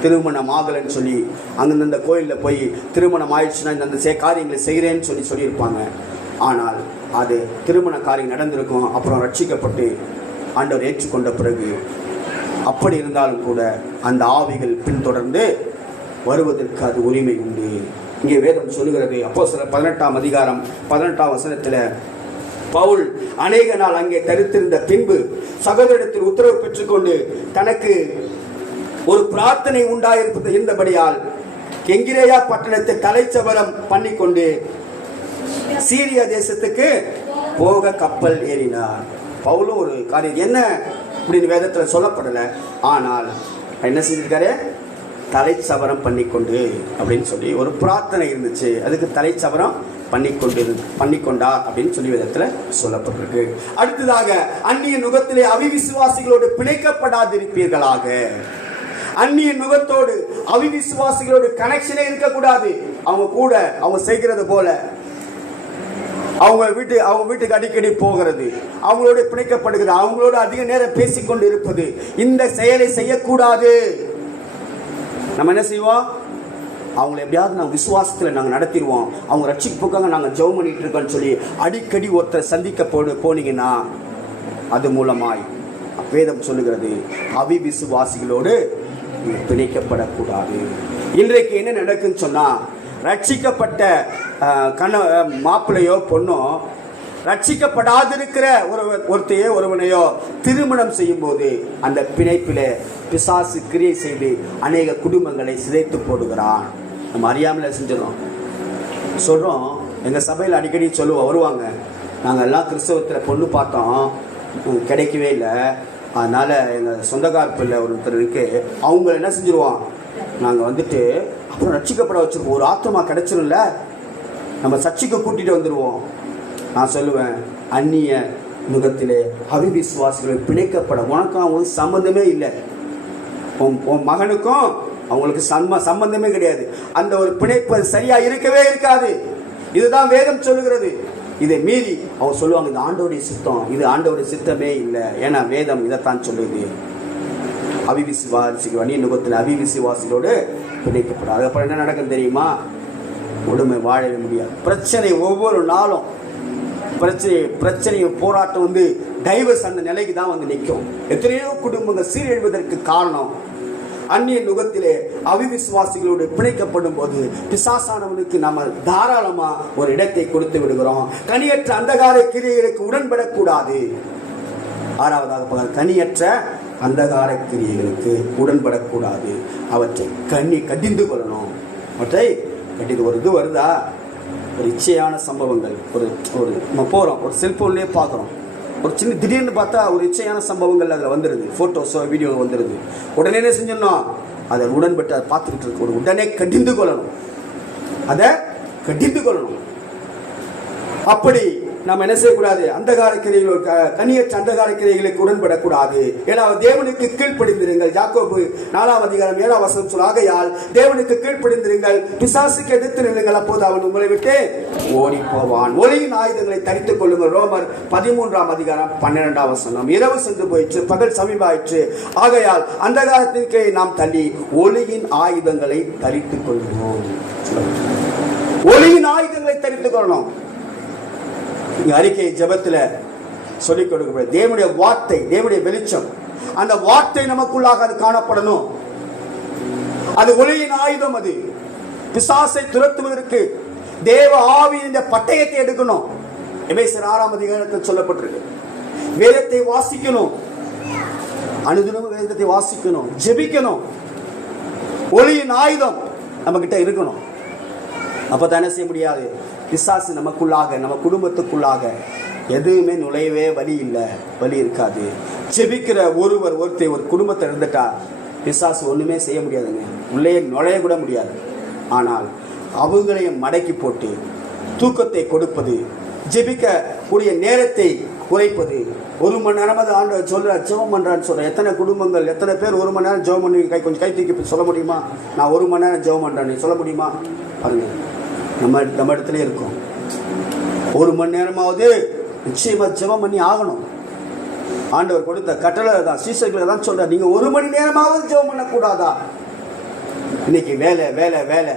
திருமணம் ஆகலைன்னு சொல்லி அந்தந்த கோயிலில் போய் திருமணம் ஆயிடுச்சுன்னா இந்த காரியங்களை செய்கிறேன்னு சொல்லியிருப்பாங்க. ஆனால் அது திருமண காரியம் நடந்திருக்கும், அப்புறம் ரட்சிக்கப்பட்டு ஆண்டவர் ஏற்றுக்கொண்ட பிறகு அப்படி இருந்தாலும் கூட அந்த ஆவிகள் பின்தொடர்ந்து வருவதற்கு அது உரிமை உண்டு. இங்கே வேதம் சொல்லுகிறது, அப்போஸ்தலர் 18ஆம் அதிகாரம் 18ஆம் வசனத்தில், பவுல் அநேக நாள் அங்கே தரித்திருந்த பின்பு சகோதரத்தில் உத்தரவு பெற்றுக்கொண்டு தனக்கு ஒரு பிரார்த்தனை உண்டாயிருப்பது இருந்தபடியால் கெங்கிரேயா பட்டணத்தை தலைச்சவரம் பண்ணிக்கொண்டு சீரியா தேசத்துக்கு போக கப்பல் ஏறினார். பவுலும் ஒரு காரியம் என்ன அப்படின்னு வேதத்தில் சொல்லப்படலை, ஆனால் என்ன செஞ்சிருக்காரு, தலைச்சவரம் பண்ணிக்கொண்டு அப்படின்னு சொல்லி ஒரு பிரார்த்தனை இருந்துச்சு, அதுக்கு தலைச்சவரம் பண்ணிக்கொண்டார் அப்படின்னு சொல்லி விதத்தில் சொல்லப்பட்டிருக்கு. அடுத்ததாக, அந்நிய நுகத்திலே அவிவிசுவாசிகளோடு பிணைக்கப்படாதிருப்பீர்களாக. அந்நிய நுகத்தோடு அவிவிசுவாசிகளோடு கனெக்ஷனே இருக்கக்கூடாது. அவங்க கூட அவங்க செய்கிறது போல அவங்க வீட்டுக்கு அடிக்கடி போகிறது, அவங்களோட பிணைக்கப்படுகிறது, அவங்களோட அதிக நேரம் பேசிக்கொண்டு இருப்பது, இந்த செயலை செய்யக்கூடாது. நம்ம என்ன செய்வோம், அவங்களை எப்படியாவது நாங்கள் விசுவாசத்தில் நாங்கள் நடத்திடுவோம், அவங்க ரட்சிக்கு போக்காங்க நாங்கள் ஜெபம் பண்ணிட்டு இருக்கோன்னு சொல்லி அடிக்கடி ஒருத்தர் சந்திக்க போனீங்கன்னா அது மூலமாய் வேதம் சொல்லுகிறது அவிவிசுவாசிகளோடு பிணைக்கப்படக்கூடாது. இன்றைக்கு என்ன நடக்குன்னு சொன்னா, ரட்சிக்கப்பட்ட மாப்பிள்ளையோ பொண்ணோ ரட்சிக்கப்படாதிருக்கிற ஒருத்தையோ ஒருவனையோ திருமணம் செய்யும் போது அந்த பிணைப்பில பிசாசு கிரியை செய்து அநேக குடும்பங்களை சிதைத்து போடுகிறான். நம்ம அறியாமல செஞ்சிடறோம். சொல்றோம், எங்க சபையில் அடிக்கடி வருவாங்க, நாங்கள் எல்லாம் கிறிஸ்தவத்தில் பொண்ணு பார்த்தோம், கிடைக்கவே இல்லை, அதனால எங்கள் சொந்தக்கார பிள்ளை ஒருத்தர் இருக்கு, அவங்க என்ன செஞ்சிருவோம், நாங்கள் வந்துட்டு அப்புறம் ரட்சிக்கப்பட வச்சிருக்கோம், ஒரு ஆத்மா கிடைச்சிரும்ல, நம்ம சர்ச்சைக்கு கூட்டிட்டு வந்துடுவோம். நான் சொல்லுவேன், அந்நிய நுகத்திலே அவிவிசுவாசிகளை பிணைக்கப்பட உனக்கும் அவங்களுக்கு சம்பந்தமே இல்லை, உன் மகனுக்கும் அவங்களுக்கு சம்பந்தமே கிடையாது. அந்த ஒரு பிணைப்பு சரியா இருக்கவே இருக்காது. இதுதான் வேதம் சொல்லுகிறது. இதை மீறி அவங்க சொல்லுவாங்க இது ஆண்டவருடைய சித்தம், இது ஆண்டவருடைய சித்தமே இல்லை. ஏன்னா வேதம் இதைத்தான் சொல்லுது. அவிவிசுவாசிகள் அந்நிய நுகத்தில் அவிவிசுவாசிகளோடு பிணைக்கப்படாது. அப்புறம் என்ன நடக்கும் தெரியுமா? உடமை வாழவே முடியாது. பிரச்சனை ஒவ்வொரு நாளும் பிரச்சனையும் போராட்டம் டைவர்ஸ் அந்த நிலைக்கு தான் நிற்கும். எத்தனையோ குடும்பங்கள் சீரழிவதற்கு காரணம் அந்நிய நுகத்திலே அவிவிசுவாசிகளோடு பிணைக்கப்படும் போது பிசாசானவனுக்கு நம்ம தாராளமா ஒரு இடத்தை கொடுத்து விடுகிறோம். கனியற்ற அந்தகார கிரியைகளுக்கு உடன்படக்கூடாது. ஆறாவதாக கனியற்ற அந்தகார கிரியைகளுக்கு உடன்படக்கூடாது. அவற்றை கடிந்து கொள்ளணும். அவற்றை கடிந்து ஒரு இது வருதா, ஒரு இச்சையான சம்பவங்கள் ஒரு நம்ம போகிறோம், ஒரு செல்ஃபோன்லேயே பார்க்குறோம், ஒரு சின்ன திடீர்னு பார்த்தா ஒரு இச்சையான சம்பவங்கள் அதில் வந்துடுது, ஃபோட்டோஸோ வீடியோ வந்துடுது. உடனே என்ன செஞ்சிடணும்? அதை உடன்பட்டு அதை பார்த்துக்கிட்டு இருக்க உடனே கடிந்து கொள்ளணும். அதை கடிந்து கொள்ளணும். அப்படி நம்ம என்ன செய்யக்கூடாது? அந்தகார கிரியைகள், கனியற்ற அந்தகார கிரியைகளுக்கு உடன்படக்கூடாது. ஏன்னா தேவனுக்கு கீழ்ப்படிந்திருங்கள். யாக்கோபு 4ஆம் அதிகாரம் 7ஆம் வசனம் சொல்ல, ஆகையால் தேவனுக்கு கீழ்ப்படிந்திருங்கள், பிசாசுக்கு எதிர்த்து நில்லுங்கள், அப்போது அவன் உங்களை விட்டு ஓடி போவான். ஒளியின் ஆயுதங்களை தரித்துக் கொள்ளுங்கள். ரோமர் 13ஆம் அதிகாரம் 12ஆம் வசனம். இரவு சென்று போயிற்று, பகல் சமீபமாயிற்று, ஆகையால் அந்தகாரத்திற்கு நாம் தள்ளி ஒளியின் ஆயுதங்களை தரித்துக் கொள்கிறோம். ஒளியின் ஆயுதங்களை தரித்துக் கொள்ளணும். அறிக்கை ஜெபத்தில் சொல்லிக் கொடுக்கப்படும் தேவனுடைய வார்த்தை, தேவனுடைய வெளிச்சம், அந்த வார்த்தை நமக்குள்ளாக அது காணப்படணும். அது ஒளியின் ஆயுதம். அது பிசாசை துரத்துவதற்கு தேவ ஆவியின் இந்த பட்டயத்தை எடுக்கணும். எபேசியர் 6ஆம் அதிகாரத்தில் சொல்லப்பட்டிருக்கு. வேதத்தை வாசிக்கணும், அனுதினமும் வேதத்தை வாசிக்கணும், ஜெபிக்கணும். ஒளியின் ஆயுதம் நம்ம கிட்ட இருக்கணும். அப்பதான் என்ன செய்ய முடியாது? பிசாசு நமக்குள்ளாக, நம்ம குடும்பத்துக்குள்ளாக எதுவுமே நுழையவே வழி இல்லை, வழி இருக்காது. ஜெபிக்கிற ஒருத்தர் ஒரு குடும்பத்தை இருந்துட்டா பிசாசு ஒண்ணுமே செய்ய முடியாதுங்க, உள்ளே நுழைய கூட முடியாது. ஆனால் அவங்களையும் மடக்கி போட்டு தூக்கத்தை கொடுப்பது, ஜெபிக்க கூடிய நேரத்தை குறைப்பது. 1 மணி நேரமாவது ஆண்டவர் சொல்ற ஜெபம் பண்றான்னு சொல்ற எத்தனை குடும்பங்கள், எத்தனை பேர் 1 மணி நேரம் ஜெபம் பண்ணி கொஞ்சம் கை தூக்கி சொல்ல முடியுமா? நான் 1 மணி நேரம் ஜெபம் பண்றேன்னு சொல்ல முடியுமா? பாருங்க, நம்ம இடத்துல இருக்கோம். 1 மணி நேரமாவது நிச்சயமா ஜெபம் பண்ணி ஆகணும். ஆண்டவர் கொடுத்த கட்டளை தான், சீசர்களை தான் சொல்றார், நீங்க 1 மணி நேரமாவது ஜெபம் பண்ணக்கூடாதா? இன்னைக்கு வேலை வேலை வேலை,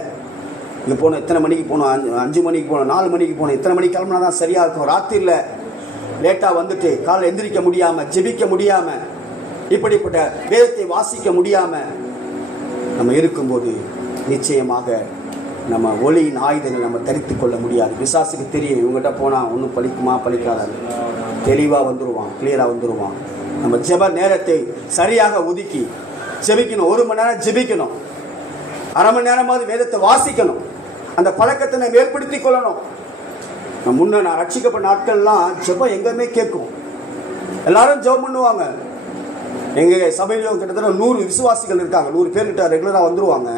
இங்கே போகணும், எத்தனை மணிக்கு போகணும், 5 மணிக்கு போகணும், 4 மணிக்கு போகணும், இத்தனை மணிக்கு கிளம்புனா தான் சரியா இருக்கும். ராத்திரியில் லேட்டாக வந்துட்டு காலை எந்திரிக்க முடியாம, ஜெபிக்க முடியாம, இப்படிப்பட்ட வேதத்தை வாசிக்க முடியாம நம்ம இருக்கும்போது நிச்சயமாக நம்ம ஒளியின் ஆயுதங்கள் நம்ம தரித்து கொள்ள முடியாது. பிசாசுக்கு தெரியும், இவங்ககிட்ட போனால் ஒன்றும் பலிக்குமா பலிக்காதாரு, தெளிவாக வந்துடுவான், கிளியராக வந்துடுவான். நம்ம ஜெப நேரத்தை சரியாக ஒதுக்கி ஜெபிக்கணும். 1 மணி நேரம் ஜெபிக்கணும், 1/2 மணி நேரமாவது வேதத்தை வாசிக்கணும். அந்த பழக்கத்தை நம்ம ஏற்படுத்தி கொள்ளணும். நான் ரட்சிக்கப்பட்ட நாட்கள்லாம் ஜெபம் எங்கேயுமே கேட்கும், எல்லாரும் ஜெபம் பண்ணுவாங்க. எங்கள் சபையிலும் கிட்டத்தட்ட 100 விசுவாசிகள் இருக்காங்க, 100 பேர்கிட்ட ரெகுலராக வந்துடுவாங்க.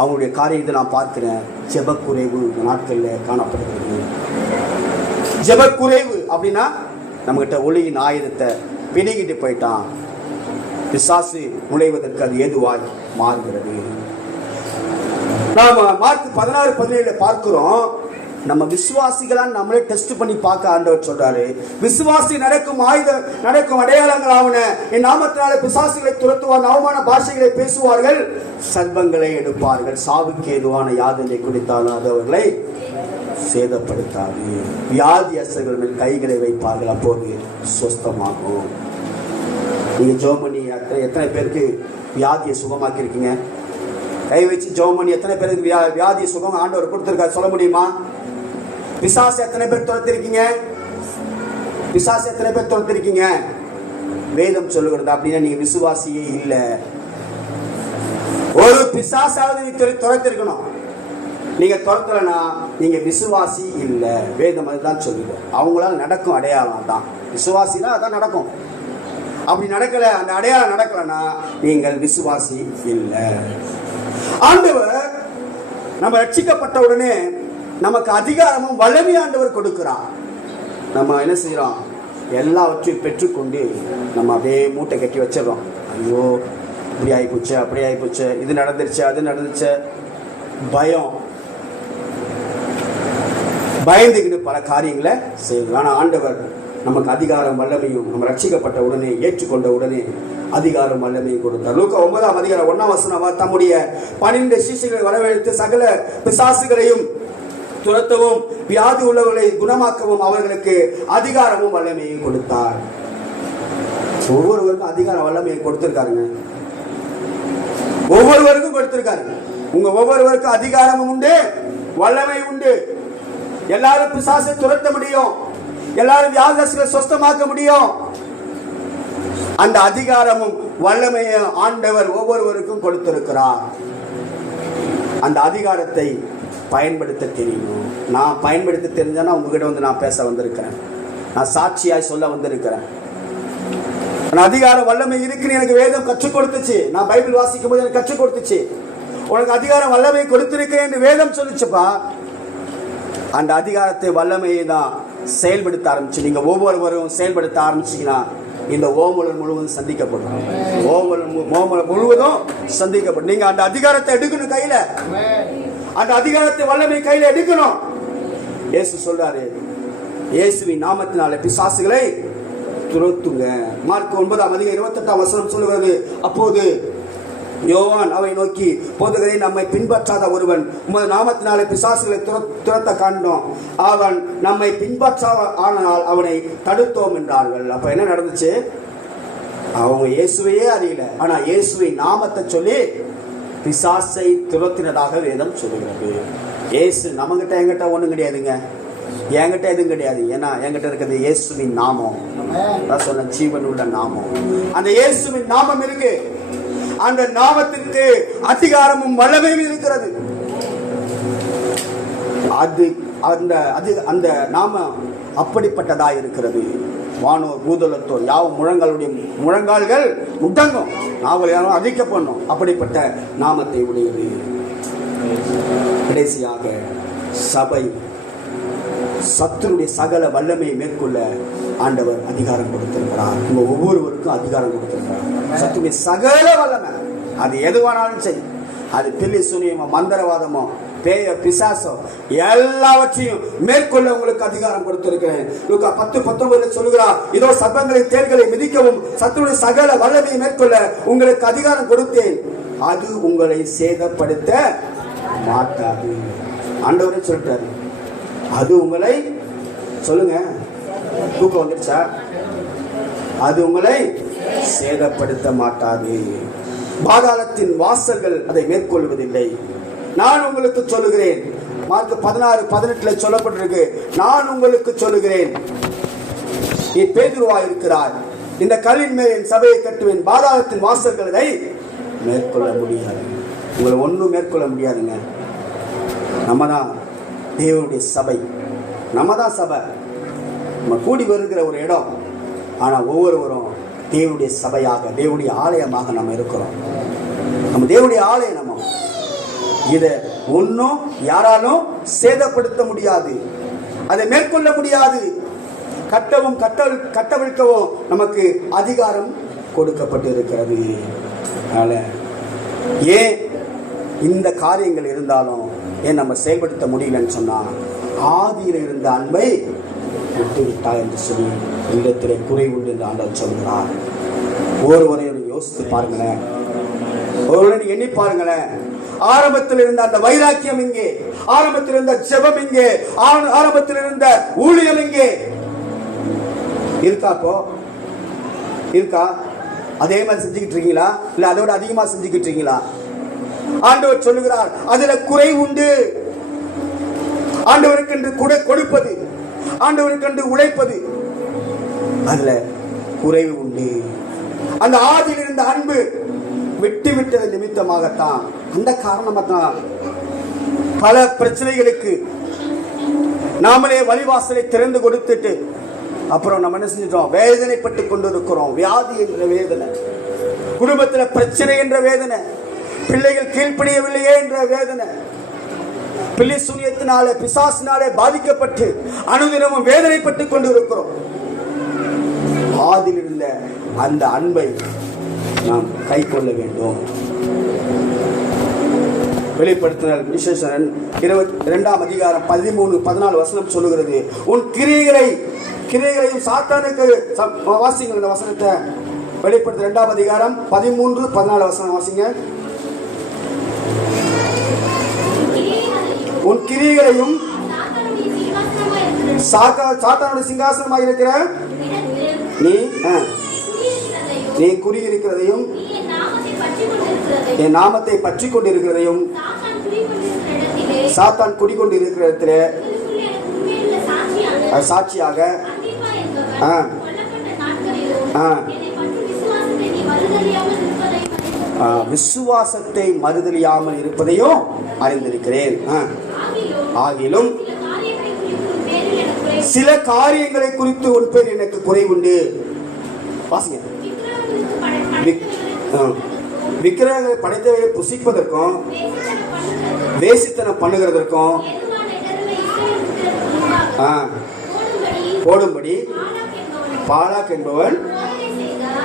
அவங்களுடைய காரியத்தை நான் பார்க்கிறேன். ஜெபக்குறைவு இந்த நாட்களில் காணப்படுகிறது. ஜெபக்குறைவு அப்படின்னா நம்மகிட்ட ஒளியின் ஆயுதத்தை பிணிக்கிட்டு போயிட்டான், பிசாசு நுழைவதற்கு அது ஏதுவாய் மாறுகிறது. நாம மார்க் 16-17 பார்க்கிறோம். நம்ம விசுவாசிகளா நம்மளே டெஸ்ட் பண்ணி பார்க்க ஆண்டவர் சொல்றாரு. விசுவாசி நடக்கும் அடையாளங்கள் ஆவன, என் நாமத்தினாலே பிசாசுகளை துரத்துவார், அவமான பாஷைகளை பேசுவார்கள், சர்ப்பங்களை எடுப்பார்கள், சாவுக்கு ஏதுவான யாதனை குடித்தாலும் அது அவர்களை சேதப்படுத்தாது, வியாதியஸ்தர்கள் மேல் கைகளை வைப்பார்கள், அப்போது சுஸ்தமாகும். நீங்க ஜெபம் பண்ணி எத்தனை பேருக்கு வியாதியை சுகமாக்கி இருக்கீங்க? கை வச்சு ஜெபம் பண்ணி எத்தனை பேருக்கு வியாதியை சுகம் ஆண்டவர் கொடுத்திருக்காரு சொல்ல முடியுமா? பிசாசு எத்தனை பேர் துரத்திருக்கீங்க? பிசாசு எத்தனை பேர் துரத்திருக்கீங்க? வேதம் சொல்லுகிறது. அப்படின்னா நீங்க விசுவாசியே இல்லை. ஒரு பிசாசாவது நீ துரத்திருக்கணும். நீங்க துரத்தலனா நீங்க விசுவாசி இல்லை. வேதம் அதுதான் சொல்லுது. அவங்களால நடக்கும் அடையாளம் தான் விசுவாசினா அதான் நடக்கும். அப்படி நடக்கல, அந்த அடையாளம் நடக்கலனா நீங்கள் விசுவாசி இல்லை. ஆண்டவர் நம்ம ரட்சிக்கப்பட்ட உடனே நமக்கு அதிகாரமும் வல்லமை ஆண்டவர் கொடுக்கிறார். நம்ம என்ன செய்யறோம்? எல்லாவற்றையும் பெற்றுக்கொண்டு நம்ம அப்படியே மூட்டை கட்டி வச்சிடறோம். ஐயோ இப்படி ஆகிப்போச்சு, அப்படி ஆகிப்போச்சு, இது நடந்துருச்சு, அது நடந்துச்சு, பயம். பயந்துக்கிட்டு பல காரியங்களை செய்யலாம். ஆனால் ஆண்டவர் நமக்கு அதிகாரம் வல்லமையும் நம்ம ரட்சிக்கப்பட்ட உடனே ஏற்றுக்கொண்ட உடனே அதிகாரம் வல்லமையும் கொடுத்தார். லூக்கா 9:1 தம்முடைய 12 சீஷர்களை வரவழைத்து சகல பிசாசுகளையும் துரத்தவும் வியாதி உள்ளவர்களை குணமாக்கவும் அவர்களுக்கு அதிகாரமும் வல்லமையும் கொடுத்தார். ஒவ்வொருவருக்கும் அதிகார வல்லமையை கொடுத்திருக்காருங்க. ஒவ்வொருவருக்கும் கொடுத்திருக்காரு. உங்க ஒவ்வொருவருக்கும் அதிகாரமும் உண்டு, வல்லமை உண்டு. எல்லாரும் பிசாசை துரத்த முடியும், எல்லாரும் வியாதிகளை சுத்தமாக்க முடியும். அந்த அதிகாரமும் வல்லமையை ஆண்டவர் ஒவ்வொருவருக்கும் கொடுத்திருக்கிறார். அந்த அதிகாரத்தை பயன்படுத்த தெரியணும். நான் பயன்படுத்த தெரிஞ்சேன்னா உங்ககிட்ட வந்து நான் பேச வந்திருக்கிறேன், நான் சாட்சியாய் சொல்ல வந்திருக்கிறேன். அதிகார வல்லமை இருக்குன்னு எனக்கு வேதம் கற்றுக் கொடுத்துச்சு. நான் பைபிள் வாசிக்கும் போது எனக்கு கற்றுக் கொடுத்துச்சு. உனக்கு அதிகாரம் வல்லமை கொடுத்திருக்கிறேன் என்று வேதம் சொல்லிச்சுப்பா. அந்த அதிகாரத்தை வல்லமையை தான் செயல்படுத்த ஆரம்பிச்சு. நீங்க ஒவ்வொருவரும் செயல்படுத்த ஆரம்பிச்சீங்கன்னா இந்த ஓமலர் முழுவதும் சந்திக்கப்படும். ஓமலர் முழுவதும் சந்திக்கப்படும். நீங்க அந்த அதிகாரத்தை எடுக்கணும் கையில. அந்த அதிகாரத்தை வல்லமை கையில எடுக்கணும். இயேசு சொல்றாரு, இயேசுவின் நாமத்தினாலே பிசாசுகளை துரத்துங்க. மார்க் 9:28 சொல்லுகிறது, அப்போது யோவான் அவை நோக்கி, போதகரை நம்மை பின்பற்றாத ஒருவன் உமது நாமத்தினாலே பிசாசுகளை துரத்த காண்டோம், அவன் நம்மை பின்பற்றாத ஆனால் அவனை தடுத்தோம் என்றார்கள். அப்ப என்ன நடந்துச்சு? அவங்க இயேசுவையே அறியல, ஆனா இயேசுவை நாமத்தை சொல்லி பிசாசை துரத்தினதாக வேதம் சொல்லுகிறது. இயேசு நம்மகிட்ட என்கிட்ட ஒண்ணும் கிடையாதுங்க, என்கிட்ட எதுவும் கிடையாது. ஏன்னா என்கிட்ட இருக்கிறது இயேசுவின் நாமம். சொன்ன ஜீவன் உள்ள நாமம். அந்த இயேசுவின் நாமம் இருக்கு. அந்த நாமத்திற்கு அதிகாரமும் வல்லமையும் இருக்கிறது. அந்த நாமம் அப்படிப்பட்டதா இருக்கிறது. வானோர் பூதலத்தோர் யாவும் முழங்கால்கள் முட்டங்கும், நாவல் யாரும் அதிக்க பண்ணும். அப்படிப்பட்ட நாமத்தை உடையது. கடைசியாக சபை சத்துருடைய சகல வல்லமையை மேற்கொள்ள ஆண்டவர் அதிகாரம் கொடுத்திருக்கிறார். உங்க ஒவ்வொருவருக்கும் அதிகாரம் கொடுத்திருக்கிறார். சத்துருடைய சகல வல்லமை, அது எதுவானாலும் சரி, அது பில்லி சூனியமோ மந்திரவாதமோ பேய பிசாசோ எல்லாவற்றையும் மேற்கொள்ள உங்களுக்கு அதிகாரம் கொடுத்திருக்கிறேன். லூக்கா 10:19 சொல்லுகிறார், இதோ சர்ப்பங்களை தேள்களை மிதிக்கவும் சத்துருடைய சகல வல்லமையை மேற்கொள்ள உங்களுக்கு அதிகாரம் கொடுத்தேன், அது உங்களை சேதப்படுத்த மாட்டாது. ஆண்டவரே சொல்லிட்டாரு, அது உங்களை, சொல்லுங்க, தூக்கம் வந்துருச்சா? அது உங்களை சேதப்படுத்த மாட்டாது. பாதாளத்தின் வாசல்கள் அதை மேற்கொள்வதில்லை. நான் உங்களுக்கு சொல்லுகிறேன். மார்க் 16:18 சொல்லப்பட்டிருக்கு, நான் உங்களுக்கு சொல்லுகிறேன், நீ பேதுருவா இருக்கிறாய், இந்த கல்லின் மேல் என் சபையை கட்டுவேன், பாதாளத்தின் வாசல்கள் அதை மேற்கொள்ள முடியாது. உங்களை ஒன்றும் மேற்கொள்ள முடியாதுங்க. நம்ம தான் தேவனுடைய சபை, நம்ம தான் சபை, நம்ம கூடி வருகிற ஒரு இடம். ஆனால் ஒவ்வொருவரும் தேவனுடைய சபையாக, தேவனுடைய ஆலயமாக நம்ம இருக்கிறோம். நம்ம தேவனுடைய ஆலயம். நம்ம இதை ஒன்றும் யாராலும் சேதப்படுத்த முடியாது, அதை மேற்கொள்ள முடியாது. கட்டவும் கட்டவிழ்க்கவும் நமக்கு அதிகாரம் கொடுக்கப்பட்டு இருக்கிறது. அதனால ஏன் இந்த காரியங்கள் இருந்தாலும் ஏன் நம்ம செயல்படுத்த முடியலன்னு சொன்னா, ஆதியில் இருந்த அன்பை விட்டுவிட்டா என்று சொல்லி இடத்திலே குறை உண்டு என்று ஆண்டவர் சொல்கிறார். ஒருவரையும் யோசித்து பாருங்களேன், ஒருவரை எண்ணி பாருங்களேன். ஆரம்பத்தில் இருந்த அந்த வைராக்கியம் எங்கே? ஆரம்பத்தில் இருந்த ஜெபம் எங்கே? ஆரம்பத்தில் இருந்த ஊழியம் எங்கே இருக்காப்போ? இருக்கா? அதே மாதிரி செஞ்சுக்கிட்டு இருக்கீங்களா? இல்ல அதோட அதிகமா செஞ்சுக்கிட்டு இருக்கீங்களா? ஆண்டவர் சொல்லுகிறார், அதுல குறை உண்டு. ஆண்டவருக்கு என்று கொடுப்பது, ஆண்டவருக்கு என்று உழைப்பது, அதுல குறைவு உண்டு. அந்த ஆதியில் இருந்த அன்பு விட்டு விட்டது நிமித்தமாகத்தான், அந்த காரணமாகத்தான் பல பிரச்சனைகளுக்கு நாமளே வழிவாசலை திறந்து கொடுத்துட்டு அப்புறம் நம்ம என்ன செஞ்சிட்டோம்? வேதனைப்பட்டு கொண்டு இருக்கிறோம். வியாதி என்ற வேதனை, குடும்பத்துல பிரச்சனை என்ற வேதனை, பிள்ளைகள் கீழ்ப்படியவில்லையே என்ற வேதனை, பிள்ளை சூனியத்தினாலே பிசாசினாலே பாதிக்கப்பட்டு அனுதினமும் வேதனைப்பட்டு கொண்டு இருக்கிறோம். ஆதியில் இருந்த அந்த அன்பை நாம் கை கொள்ள வேண்டும். வெளிப்படுத்தினர் விசேஷன் 22ஆம் அதிகாரம் 13-14 வசனம் சொல்லுகிறது, உன் கிரியைகளையும் சாத்தானுக்கு வாசிங்க. இந்த வசனத்தை வெளிப்படுத்த 2ஆம் அதிகாரம் 13-14 வசனம் வாசிங்க. உன் கிரியைகளையும் சாத்தானுடைய சிங்காசனமாக இருக்கிற நீ குடியிருக்கிறதையும் என் நாமத்தை பற்றி கொண்டிருக்கிறதையும் சாத்தான் குடிக்கொண்டிருக்கிற இடத்துல சாட்சியாக விசுவாசத்தை மறுதலியாமல் இருப்பதையும் அறிந்திருக்கிறேன். ஆகிலும் சில காரியங்களை குறித்து உன் பேர் எனக்கு குறைவுண்டு. வாசிங்க. விக்கிரகங்களை படைத்தவை புசிப்பதற்கும் வேசித்தனம் பண்ணுகிறதற்கும் போடும்படி பாலாக் என்பவன்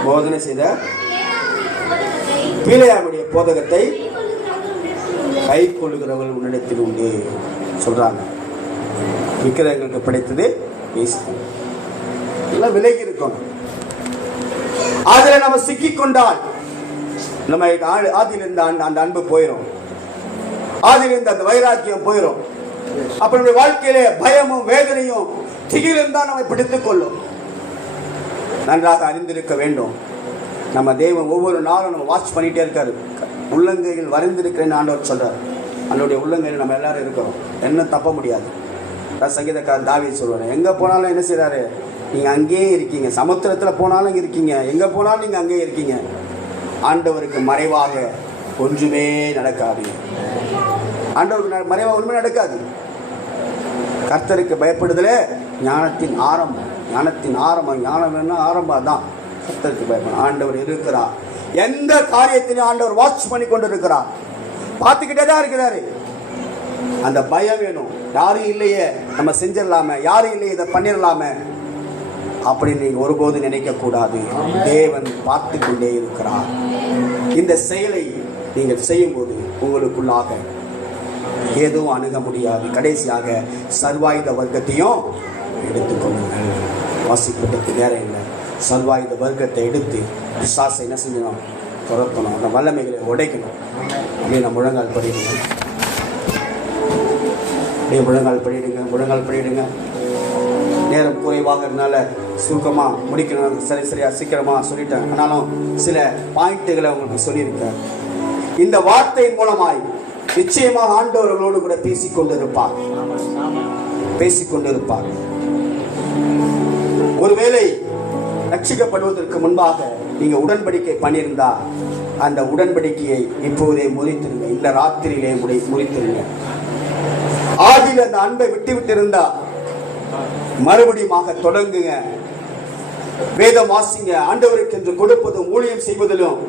போதனை செய்த பீலையாமுடைய போதகத்தை கை கொள்ளுகிறவர்கள் உன்னிடத்தில் உண்டு சொல்றாங்க. விக்கிரகங்களுக்கு படைத்தது வேசித்தனம் விலகி இருக்கும். அதில் நம்ம சிக்கிக் கொண்டால் நம்ம ஆதியிலிருந்து அந்த அன்பு போயிடும், ஆதியிலிருந்து அந்த வைராக்கியம் போயிடும். அப்ப நம்முடைய வாழ்க்கையிலே பயமும் வேதனையும் திகிலும் தான் நம்மை பிடித்துக் கொள்ளும். நன்றாக அறிந்திருக்க வேண்டும், நம்ம தேவன் ஒவ்வொரு நாளும் நம்ம வாட்ச் பண்ணிட்டே இருக்காரு. உள்ளங்கையில் வரைந்திருக்கிறேன்னு ஆண்டவர் சொல்றாரு. அவனுடைய உள்ளங்கையில் நம்ம எல்லாரும் இருக்கிறோம், என்ன தப்ப முடியாது. சங்கீதக்காரர் தாவீது சொல்வாரு, எங்க போனாலும் என்ன செய்யறாரு, நீங்க அங்கேயே இருக்கீங்க. சமுத்திரத்துல போனாலும் இருக்கீங்க, எங்க போனாலும் நீங்க அங்கேயே இருக்கீங்க. ஆண்டவருக்கு மறைவாக ஒன்றுமே நடக்காது. ஆண்டவருக்கு மறைவாக ஒன்றுமே நடக்காது. கர்த்தருக்கு பயப்படுதலே ஞானத்தின் ஆரம்பம். ஞானம் என்ன ஆரம்பம் தான். கர்த்தருக்கு பயப்படும். ஆண்டவர் இருக்கிறார். எந்த காரியத்திலையும் ஆண்டவர் வாட்ச் பண்ணி கொண்டு இருக்கிறார், பார்த்துக்கிட்டே தான் இருக்கிறாரு. அந்த பயம் வேணும். யாரும் இல்லையே நம்ம செஞ்சிடலாமே, யாரும் இல்லையே இதை பண்ணிடலாமே அப்படின்னு நீங்க ஒருபோது நினைக்க கூடாது. தேவன் பார்த்து கொண்டே இருக்கிறார். இந்த செயலை நீங்கள் செய்யும் போது உங்களுக்குள்ளாக எதுவும் அணுக முடியாது. கடைசியாக சர்வாயுத வர்க்கத்தையும் எடுத்துக்கொள்ளுங்கள். வாசிப்பதற்கு நேரம் இல்லை. சர்வாயுத வர்க்கத்தை எடுத்து பிசாசை என்ன செஞ்சணும், துரத்தணும். அந்த வல்லமைகளை உடைக்கணும். அப்படியே நம்ம முழங்கால் படிடுங்க, அப்படியே முழங்கால் படிடுங்க. நேரம் குறைவாக இருந்தால சுருக்கமாக முடிக்கணும். சரியா சீக்கிரமாக சொல்லிட்டேன். ஆனாலும் சில பாயிண்ட்டுகளை உங்களுக்கு சொல்லியிருக்கேன். இந்த வார்த்தையின் மூலமாய் நிச்சயமாக ஆண்டவர்களோடு கூட பேசிக்கொண்டிருப்பார். ஒருவேளை ரட்சிக்கப்படுவதற்கு முன்பாக நீங்க உடன்படிக்கை பண்ணியிருந்தா அந்த உடன்படிக்கையை இப்போதே முறித்திருங்க. இந்த ராத்திரியிலே முறித்திருங்க. ஆதியில் அந்த அன்பை விட்டு இருந்தா மறுபடியும் தொடங்குங்க. வேதம் வாசிங்க. ஆண்டவருக்கு என்று கொடுப்பதும் ஊழியம் செய்வதிலும்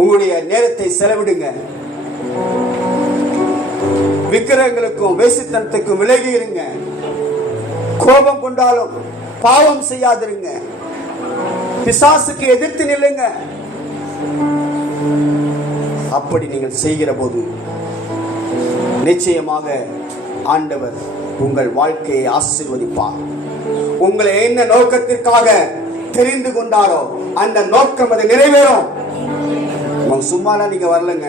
உங்களுடைய நேரத்தை செலவிடுங்க. விக்கிரகங்களுக்கும் வேசித்தனத்துக்கும் விலகி இருங்க. கோபம் கொண்டாலும் பாவம் செய்யாதிருங்க. பிசாசுக்கு எதிர்த்து நில்லுங்க. அப்படி நீங்கள் செய்கிற போது நிச்சயமாக ஆண்டவர் உங்கள் வாழ்க்கையை ஆசீர்வதிப்பார். உங்களை என்ன நோக்கத்திற்காக தெரிந்து கொண்டாரோ அந்த நோக்கம் அது நிறைவேறும். சும்மாலாம் நீங்க வரலங்க.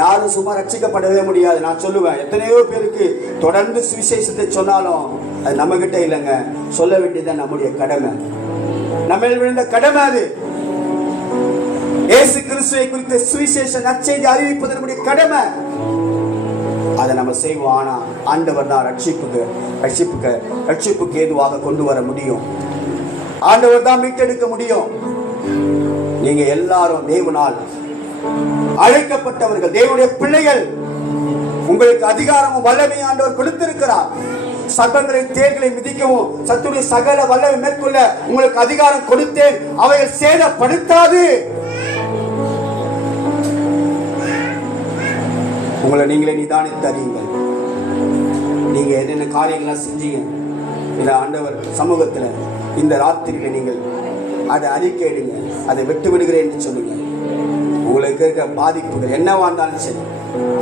யாரும் சும்மா ரட்சிக்கப்படவே முடியாது. நான் சொல்லுவேன், எத்தனையோ பேருக்கு தொடர்ந்து சுவிசேஷத்தை சொன்னாலும் அது நம்ம கிட்ட இல்லைங்க. சொல்ல வேண்டியது நம்முடைய கடமை, நம்ம விழுந்த கடமை. அது இயேசு கிறிஸ்துவை குறித்த சுவிசேஷ நற்செய்தி அறிவிப்பது நம்முடைய கடமை. அதை நம்ம செய்வோம். ஆனா ஆண்டவர் தான் ரட்சிப்புக்கு ஏதுவாக கொண்டு வர முடியும். ஆண்டவர் தான் மீட்டெடுக்க முடியும். நீங்க எல்லாரும் தேவனால் அழைக்கப்பட்டவர்கள், தேவனுடைய பிள்ளைகள். உங்களுக்கு அதிகாரமும் வல்லமை ஆண்டவர் கொடுத்திருக்கிறார். சர்ப்பங்களின் தேர்களை மிதிக்கவும் சத்துடைய சகல வல்லமை மேற்கொள்ள உங்களுக்கு அதிகாரம் கொடுத்தேன். அவைகள் சேதப்படுத்தாது. உங்களை நீங்களே நிதானித்து அறியுங்கள். நீங்க என்னென்ன காரியங்கள்லாம் செஞ்சீங்க இந்த ஆண்டவர் சமூகத்தில் இந்த ராத்திரியில நீங்கள் அதை அறிக்கையிடுங்க. அதை விட்டு விடுகிறேன் என்று சொல்லுங்க. உங்களுக்கு இருக்க பாதிப்புகள் என்னவா இருந்தாலும் சரி,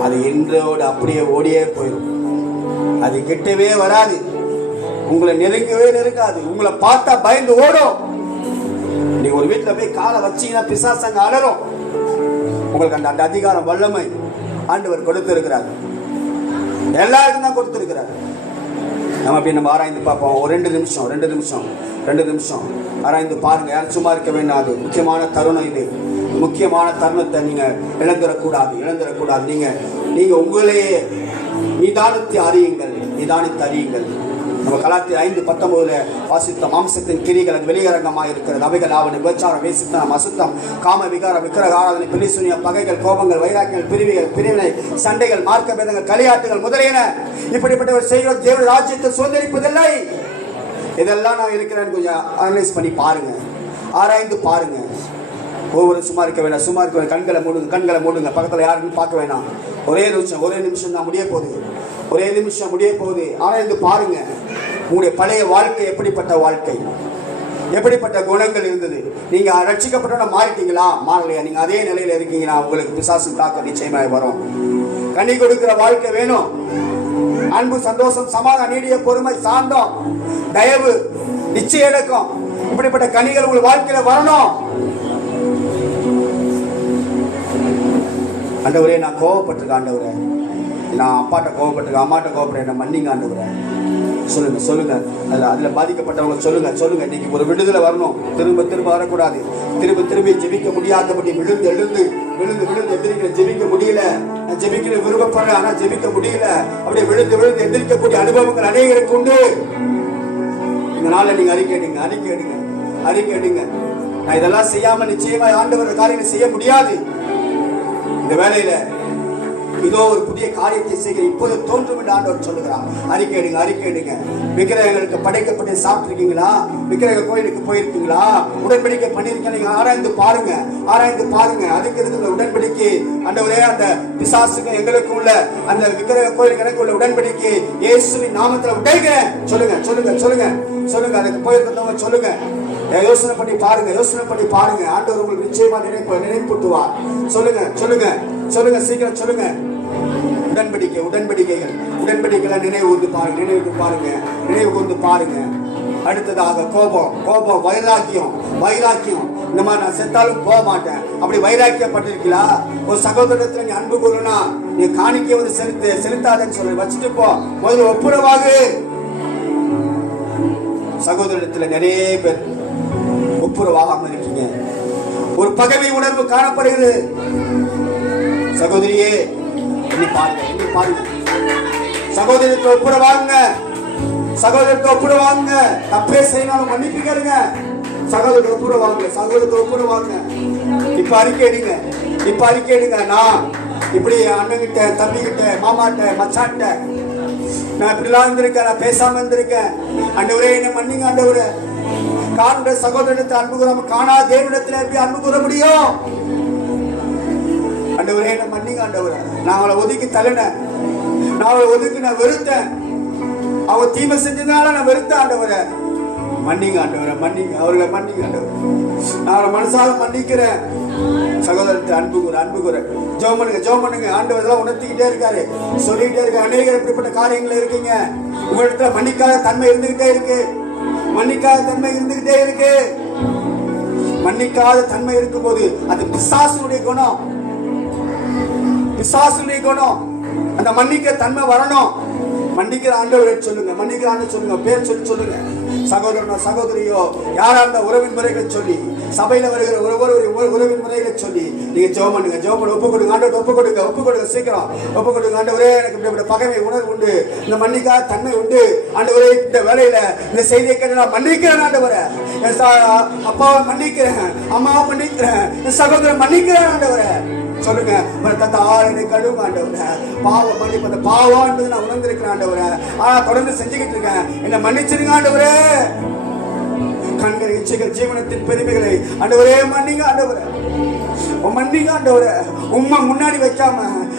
அது இன்றோடு அப்படியே ஓடியே போயிடும். அது கிட்டவே வராது, உங்களை நெருங்கவே நெருங்காது, உங்களை பார்த்தா பயந்து ஓடும். நீங்க ஒரு வீட்டுல போய் காலை வச்சீங்கன்னா பிசாசங்க அலரும். உங்களுக்கு அந்த அதிகாரம் வல்லமை ஆண்டவர் கொடுத்திருக்கிறார், எல்லாருக்கும் தான் கொடுத்திருக்கிறார். நம்ம ஆராய்ந்து பார்ப்போம். ஒரு 2 நிமிஷம் ஆராய்ந்து பாருங்க. யாரும் சும்மா இருக்க வேண்டாம். அது முக்கியமான தருணம். இது முக்கியமான தருணத்தை நீங்க இழந்துடக்கூடாது. நீங்க உங்களையே நிதானித்து அறியுங்கள். நம்ம கலாத்தியர் 5:19 வாசித்த மாம்சத்தின் கிரிகள் அது வெளியரங்கமாக இருக்கிறது. அவைகள் ஆவன விபச்சாரம், வேசித்தனம், அசுத்தம், காம விகாரம், விக்கிரக ஆராதனை, பிலிசூனியம், பகைகள், கோபங்கள், வைராக்கியங்கள், பிரிவினை, சண்டைகள், மார்க்க பேதங்கள், களியாட்டுகள் முதலியன இப்படிப்பட்டவர் செய்கிற தேவ ராஜ்யத்தை சுதந்திரிப்பதில்லை. இதெல்லாம் நான் இருக்கிறேன்னு கொஞ்சம் அனலைஸ் பண்ணி பாருங்க, ஆராய்ந்து பாருங்க. ஒவ்வொரு சும்மா இருக்க வேண்டாம். கண்களை மூடுங்க. பக்கத்தில் யாருன்னு பார்க்க வேணாம். ஒரே நிமிஷம் தான் முடிய போகுது. ஆராய்ந்து பாருங்க. உங்களுடைய பழைய வாழ்க்கை எப்படிப்பட்ட குணங்கள் இருந்தது? நீங்க ரட்சிக்கப்பட்ட மாறிட்டீங்களா? மாறலையா? நீங்க அதே நிலையில இருக்கீங்களா? உங்களுக்கு பிசாசு தாக்கம் நிச்சயமாக வரும். கனி கொடுக்கிற வாழ்க்கை வேணும். அன்பு, சந்தோஷம், சமாதானம், நீடிய பொறுமை, சாந்தம், தயவு, நிச்சயம், இப்படிப்பட்ட கனிகள் உங்கள் வாழ்க்கையில வரணும். ஆண்டவரே, நான் கோவப்பட்டிருக்கேன். ஆண்டவரே, நான் அப்பாட்ட கோவப்பட்டிருக்கேன், அம்மாட்ட கோவப்பட்டேன், என்ன மன்னிங்க ஆண்டவரே. சொல்லுங்க. அதுல பாதிக்கப்பட்டவங்க சொல்லுங்க. இன்னைக்கு ஒரு விடுதலை வரணும். திரும்ப வரக்கூடாது. திரும்பி ஜெபிக்க முடியாதபடி விழுந்து எந்திரிக்கிற, ஜெபிக்க முடியல, நான் ஜெபிக்கிற விருப்பப்படுறேன், ஆனா ஜெபிக்க முடியல, அப்படியே விழுந்து எந்திரிக்கக்கூடிய அனுபவங்கள் அநேகருக்கு உண்டு. இந்த நாள்ல நீங்க அறிக்கை எடுங்க. நான் இதெல்லாம் செய்யாம நிச்சயமா ஆண்டவர் காரியத்தை செய்ய முடியாது. இந்த வேலையில இதோ ஒரு புதிய காரியத்தை செய்கிற இப்போது தோன்றும் என்று ஆண்டவர் சொல்லுகிறார். அறிக்கை எடுங்க. விக்கிரகங்களுக்கு படைக்கப்பட்டு சாப்பிட்டிருக்கீங்களா? விக்கிரக கோயிலுக்கு போயிருக்கீங்களா? உடன்படிக்கை பண்ணிருக்கீங்க? ஆராய்ந்து பாருங்க. அதுக்கு இருக்கு உடன்படிக்கை. ஆண்டவரே, அந்த பிசாசுக்கு எங்களுக்கு உள்ள அந்த விக்கிரக கோயிலுக்கு எனக்கு உள்ள உடன்படிக்கை இயேசுவின் நாமத்துல உடைக்கிறேன். சொல்லுங்க. அதுக்கு போயிருக்கிறவங்க சொல்லுங்க. யோசனை பண்ணி பாருங்க. ஆண்டவர் உங்களுக்கு நிச்சயமா நினைப்பூட்டுவார். சொல்லுங்க, சீக்கிரம் சொல்லுங்க. உடன்படிக்கைகளை நினைவு கூர்ந்து பாருங்க. அடுத்ததாக கோபம், வைராக்கியம். இந்த மாதிரி நான் செத்தாலும் போக மாட்டேன், அப்படி வைராக்கியப்பட்டிருக்கீங்களா? ஒரு சகோதரத்துல நீ அன்பு கூறுனா நீ காணிக்கை வந்து செலுத்தாதன்னு சொல்லி வச்சுட்டு போ. முதல்ல ஒப்புரவாக. சகோதரத்துல நிறைய பேர் ஒப்புரவாகாம இருக்கீங்க. ஒரு பகைமை உணர்வு காணப்படுகிறது. சகோதரியே, எண்ணி பாருங்க. சகோதரத்தை ஒப்புரவாங்க. தப்பே செய்யணும், மன்னிப்பு கேளுங்க. சகோதரத்தை ஒப்புரவாங்க. இப்ப அறிக்கை எடுங்க. நான் இப்படி அண்ணன்கிட்ட, தம்பிகிட்ட, மாமாட்ட, மச்சான்ட்ட நான் இப்படிலாம் இருந்திருக்கேன், நான் பேசாம இருந்திருக்கேன். ஆண்டவரே, என்ன மன்னிங்க ஆண்டவரே. காண்ற சகோதரத்தை அன்பு கூறாம காணா தேவனிடத்துல எப்படி அன்பு கூற முடியும்? ஆண்டவரே, என்ன மன்னிங்க ஆண்டவரே. நான் அவளை ஒதுக்கி தள்ளினேன், நான் வெறுத்தேன். அவ தீமை செஞ்சதுனால நான் வெறுத்தேன். ஆண்டவரே, மன்னிங்க ஆண்டவரே, அவர்களை மன்னிங்க ஆண்டவரே. நான் அவளை மனசால மன்னிக்கிறேன். சகோதரத்தை அன்பு கூற ஜெபம் பண்ணுங்க. ஆண்டவர் எல்லாம் உணர்த்திக்கிட்டே இருக்காரு, சொல்லிக்கிட்டே இருக்காரு. அநேகர் இப்படிப்பட்ட காரியங்கள் இருக்கீங்க. உங்களிடத்துல மன்னிக்காத தன்மை இருந்துகிட்டே இருக்கு. மன்னிக்காத தன்மை இருக்கும்போது அது பிசாசுடைய குணம். அந்த மன்னிக்க தன்மை வரணும். மன்னிக்கிற ஆண்டவரை சொல்லுங்க. பேர் சொல்லுங்க. சகோதரனோ சகோதரியோ யாரா இருந்த உறவின் முறைகளை சொல்லி, சபையில வருகிற உறவின் முறைகளை சொல்லி நீங்க ஜெபம் பண்ணுங்க. ஒப்பு கொடுங்க. சீக்கிரம் ஒப்பு கொடுங்க. ஆண்டவரே, எனக்கு இப்படி பகைமை உணர்வு உண்டு, இந்த மன்னிக்காத தன்மை உண்டு. ஆண்டவரே, இந்த வேலையில இந்த செய்தியை கேட்டு நான் மன்னிக்கிறேன். ஆண்டவரே, அப்பாவை மன்னிக்கிறேன், அம்மாவை மன்னிக்கிறேன், சகோதரன் மன்னிக்கிறேன். ஆண்டவரே, சொல்லுங்க. கழுவு ஆண்டவரே. பாவம் மன்னிப்பு, பாவம் என்பது நான் உணர்ந்திருக்கிறேன் ஆண்டவரே. ஆனா தொடர்ந்து செஞ்சுக்கிட்டு இருக்கேன், என்ன மன்னிச்சிருங்க ஆண்டவரே. கண்கள், இச்சைகள், ஜீவனத்தின் பெருமைகளை ஆண்டவரே மன்னிங்க ஆண்டவரே. உம்மை முன்னாடி வைக்காம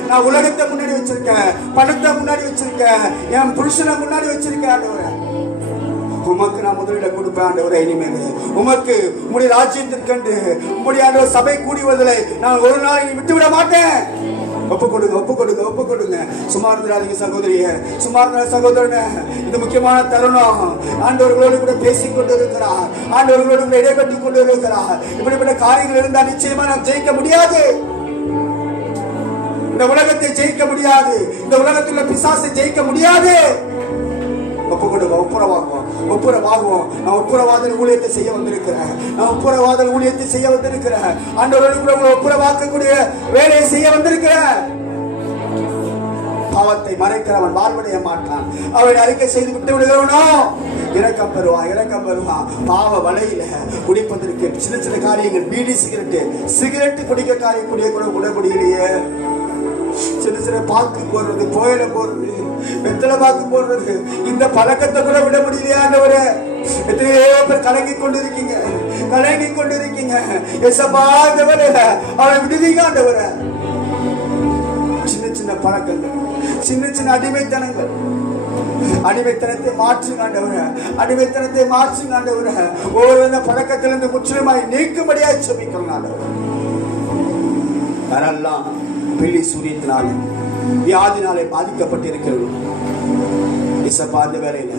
நான் உலகத்தை முன்னாடி வச்சிருக்கேன், பணத்தை முன்னாடி வச்சிருக்கேன், என் புருஷனை முன்னாடி வச்சிருக்கேன். ஆண்டவரே, உமக்கு நான் முதலிடம் கொடுப்பேன். ஆண்டவரே, இனிமேல் உமக்கு உம்முடைய ராஜ்யத்திற்கண்டு உம்முடைய ஆண்டவர் சபை கூடி வருவதை நான் ஒரு நாள் விட்டுவிட மாட்டேன். ஒப்பு கொடுங்க, ஒப்பு கொடுங்க, ஒப்பு கொடுங்க. சும்மா இருந்துடாதீங்க சகோதரிய, சும்மா இருந்த சகோதரனே. இது முக்கியமான தருணம். ஆண்டவர்களோடு கூட பேசிக் கொண்டு இருக்கிறார், ஆண்டவர்களோடு கூட இடைபெற்றுக் கொண்டு இருக்கிறார். இப்படிப்பட்ட காரியங்கள் இருந்தால் நிச்சயமா நாம் ஜெயிக்க முடியாது. இந்த உலகத்தை ஜெயிக்க முடியாது, இந்த உலகத்தில் உள்ள பிசாசை ஜெயிக்க முடியாது. ஒப்பு கொடுங்க, ஒப்புரவாகுவோம், ஒப்புரவாகுவோம். நான் ஒப்புரவாதல் ஊழியத்தை செய்ய வந்திருக்கிறேன், நான் ஒப்புரவாதல் ஊழியத்தை செய்ய வந்திருக்கிறேன். ஆண்டவரோடு கூட உங்களை ஒப்புரவாக்கக்கூடிய வேலையை செய்ய வந்திருக்கிறேன். பாவத்தை மறைக்கிறவன் வாழ்வடைய மாட்டான், அவனை அறிக்கை செய்து விட்டு விடுகிறவனோ இரக்கம் பெறுவான், இரக்கம் பெறுவான். பாவ வலையில குடிப்பதற்கு சின்ன சின்ன காரியங்கள், பீடி சிகரெட் குடிக்க காரியம் குடிய கூட விட முடியலையே. சின்ன சின்ன பாக்கு போடுறது, கோயில போடுறது, வெத்தலை பாக்கு போடுறது, இந்த பழக்கத்தை கூட விட முடியலையா ஆண்டவரே? எத்தனையோ பேர் கலங்கி கொண்டிருக்கீங்க, கலங்கி கொண்டிருக்கீங்க. அவரை விடுவீங்க ஆண்டவரே. சின்ன சின்ன பழக்கங்கள், சின்ன சின்ன அடிமைத்தனங்கள், அடிமைத்தனத்தை மாற்றுங்க ஆண்டவரே, அடிமைத்தனத்தை மாற்றுங்க ஆண்டவரே. ஒவ்வொரு பழக்கத்திலிருந்து முற்றிலுமாய் நீக்கும்படியாய் ஜெபிக்கிறோம் ஆண்டவரே. யாரெல்லாம் பில்லி சூரியத்தினாலே வியாதினாலே பாதிக்கப்பட்டிருக்கிறது, அந்த வேலையில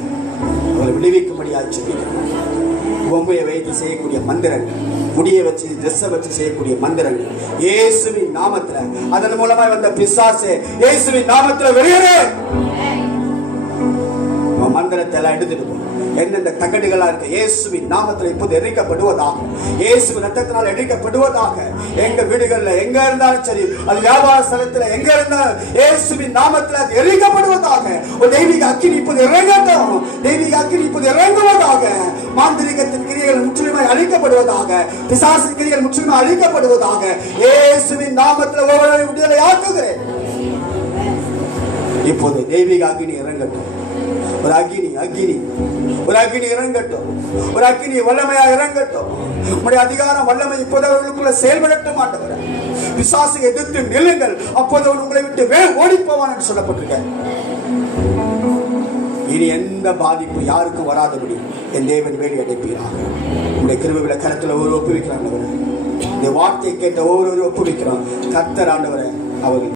அவரை விடுவிக்கும்படியாக ஜெபிக்கிறோம். பொம்மையை வைத்து செய்யக்கூடிய மந்திரங்கள், முடியை வச்சு ட்ரெஸ்ஸை வச்சு செய்யக்கூடிய மந்திரங்கள் இயேசுவின் நாமத்துல, அதன் மூலமா வந்த பிசாசே இயேசுவின் நாமத்துல வெளியேறு. மந்திரத்தை எல்லாம் எடுத்துட்டு எந்தெந்த தகடுகளா இருக்கு இயேசுவின் நாமத்தில் இப்போது எரிக்கப்படுவதாக, இயேசுவின் ரத்தத்தினால் எரிக்கப்படுவதாக. எங்க வீடுகள்ல எங்க இருந்தாலும் சரி, அது வியாபார ஸ்தலத்துல எங்க இருந்தாலும் இயேசுவின் நாமத்தில் அது எரிக்கப்படுவதாக. ஒரு தெய்வீக அக்கினி இப்போது இறங்கட்டும், தெய்வீக அக்கினி இப்போது இறங்குவதாக. மாந்திரிகத்தின் கிரியைகள் முற்றிலுமாய் அழிக்கப்படுவதாக, பிசாசின் கிரியைகள் முற்றிலுமாய் அழிக்கப்படுவதாக. இயேசுவின் நாமத்தில் ஒவ்வொரு விடுதலை ஆக்குகிறேன். இப்போது தெய்வீக அக்கினி இறங்கட்டும். ஒரு அக்கினி, அக்கினி, ஒரு அக்கினி இறங்கட்டும், ஒரு அக்கினி வல்லமையா இறங்கட்டும். உங்களுடைய அதிகாரம் வல்லமை இப்போது அவர்களுக்குள்ள செயல்படட்டும் ஆண்டவரே. பிசாசை எதிர்த்து நில்லுங்கள், அப்போது உங்களை விட்டு ஓடி போவான் என்று சொல்லப்பட்டிருக்க. இனி எந்த பாதிப்பு யாருக்கும் வராதபடி என் தேவன் வேலி அடைப்பீராக. உங்களுடைய கிருபைகளை கருத்துல ஒவ்வொரு ஒப்புவிக்கிறான் ஆண்டவரே. இந்த வார்த்தை கேட்ட ஒவ்வொரு ஒப்புவிக்கிறோம் கர்த்தர் ஆண்டவரே. அவர்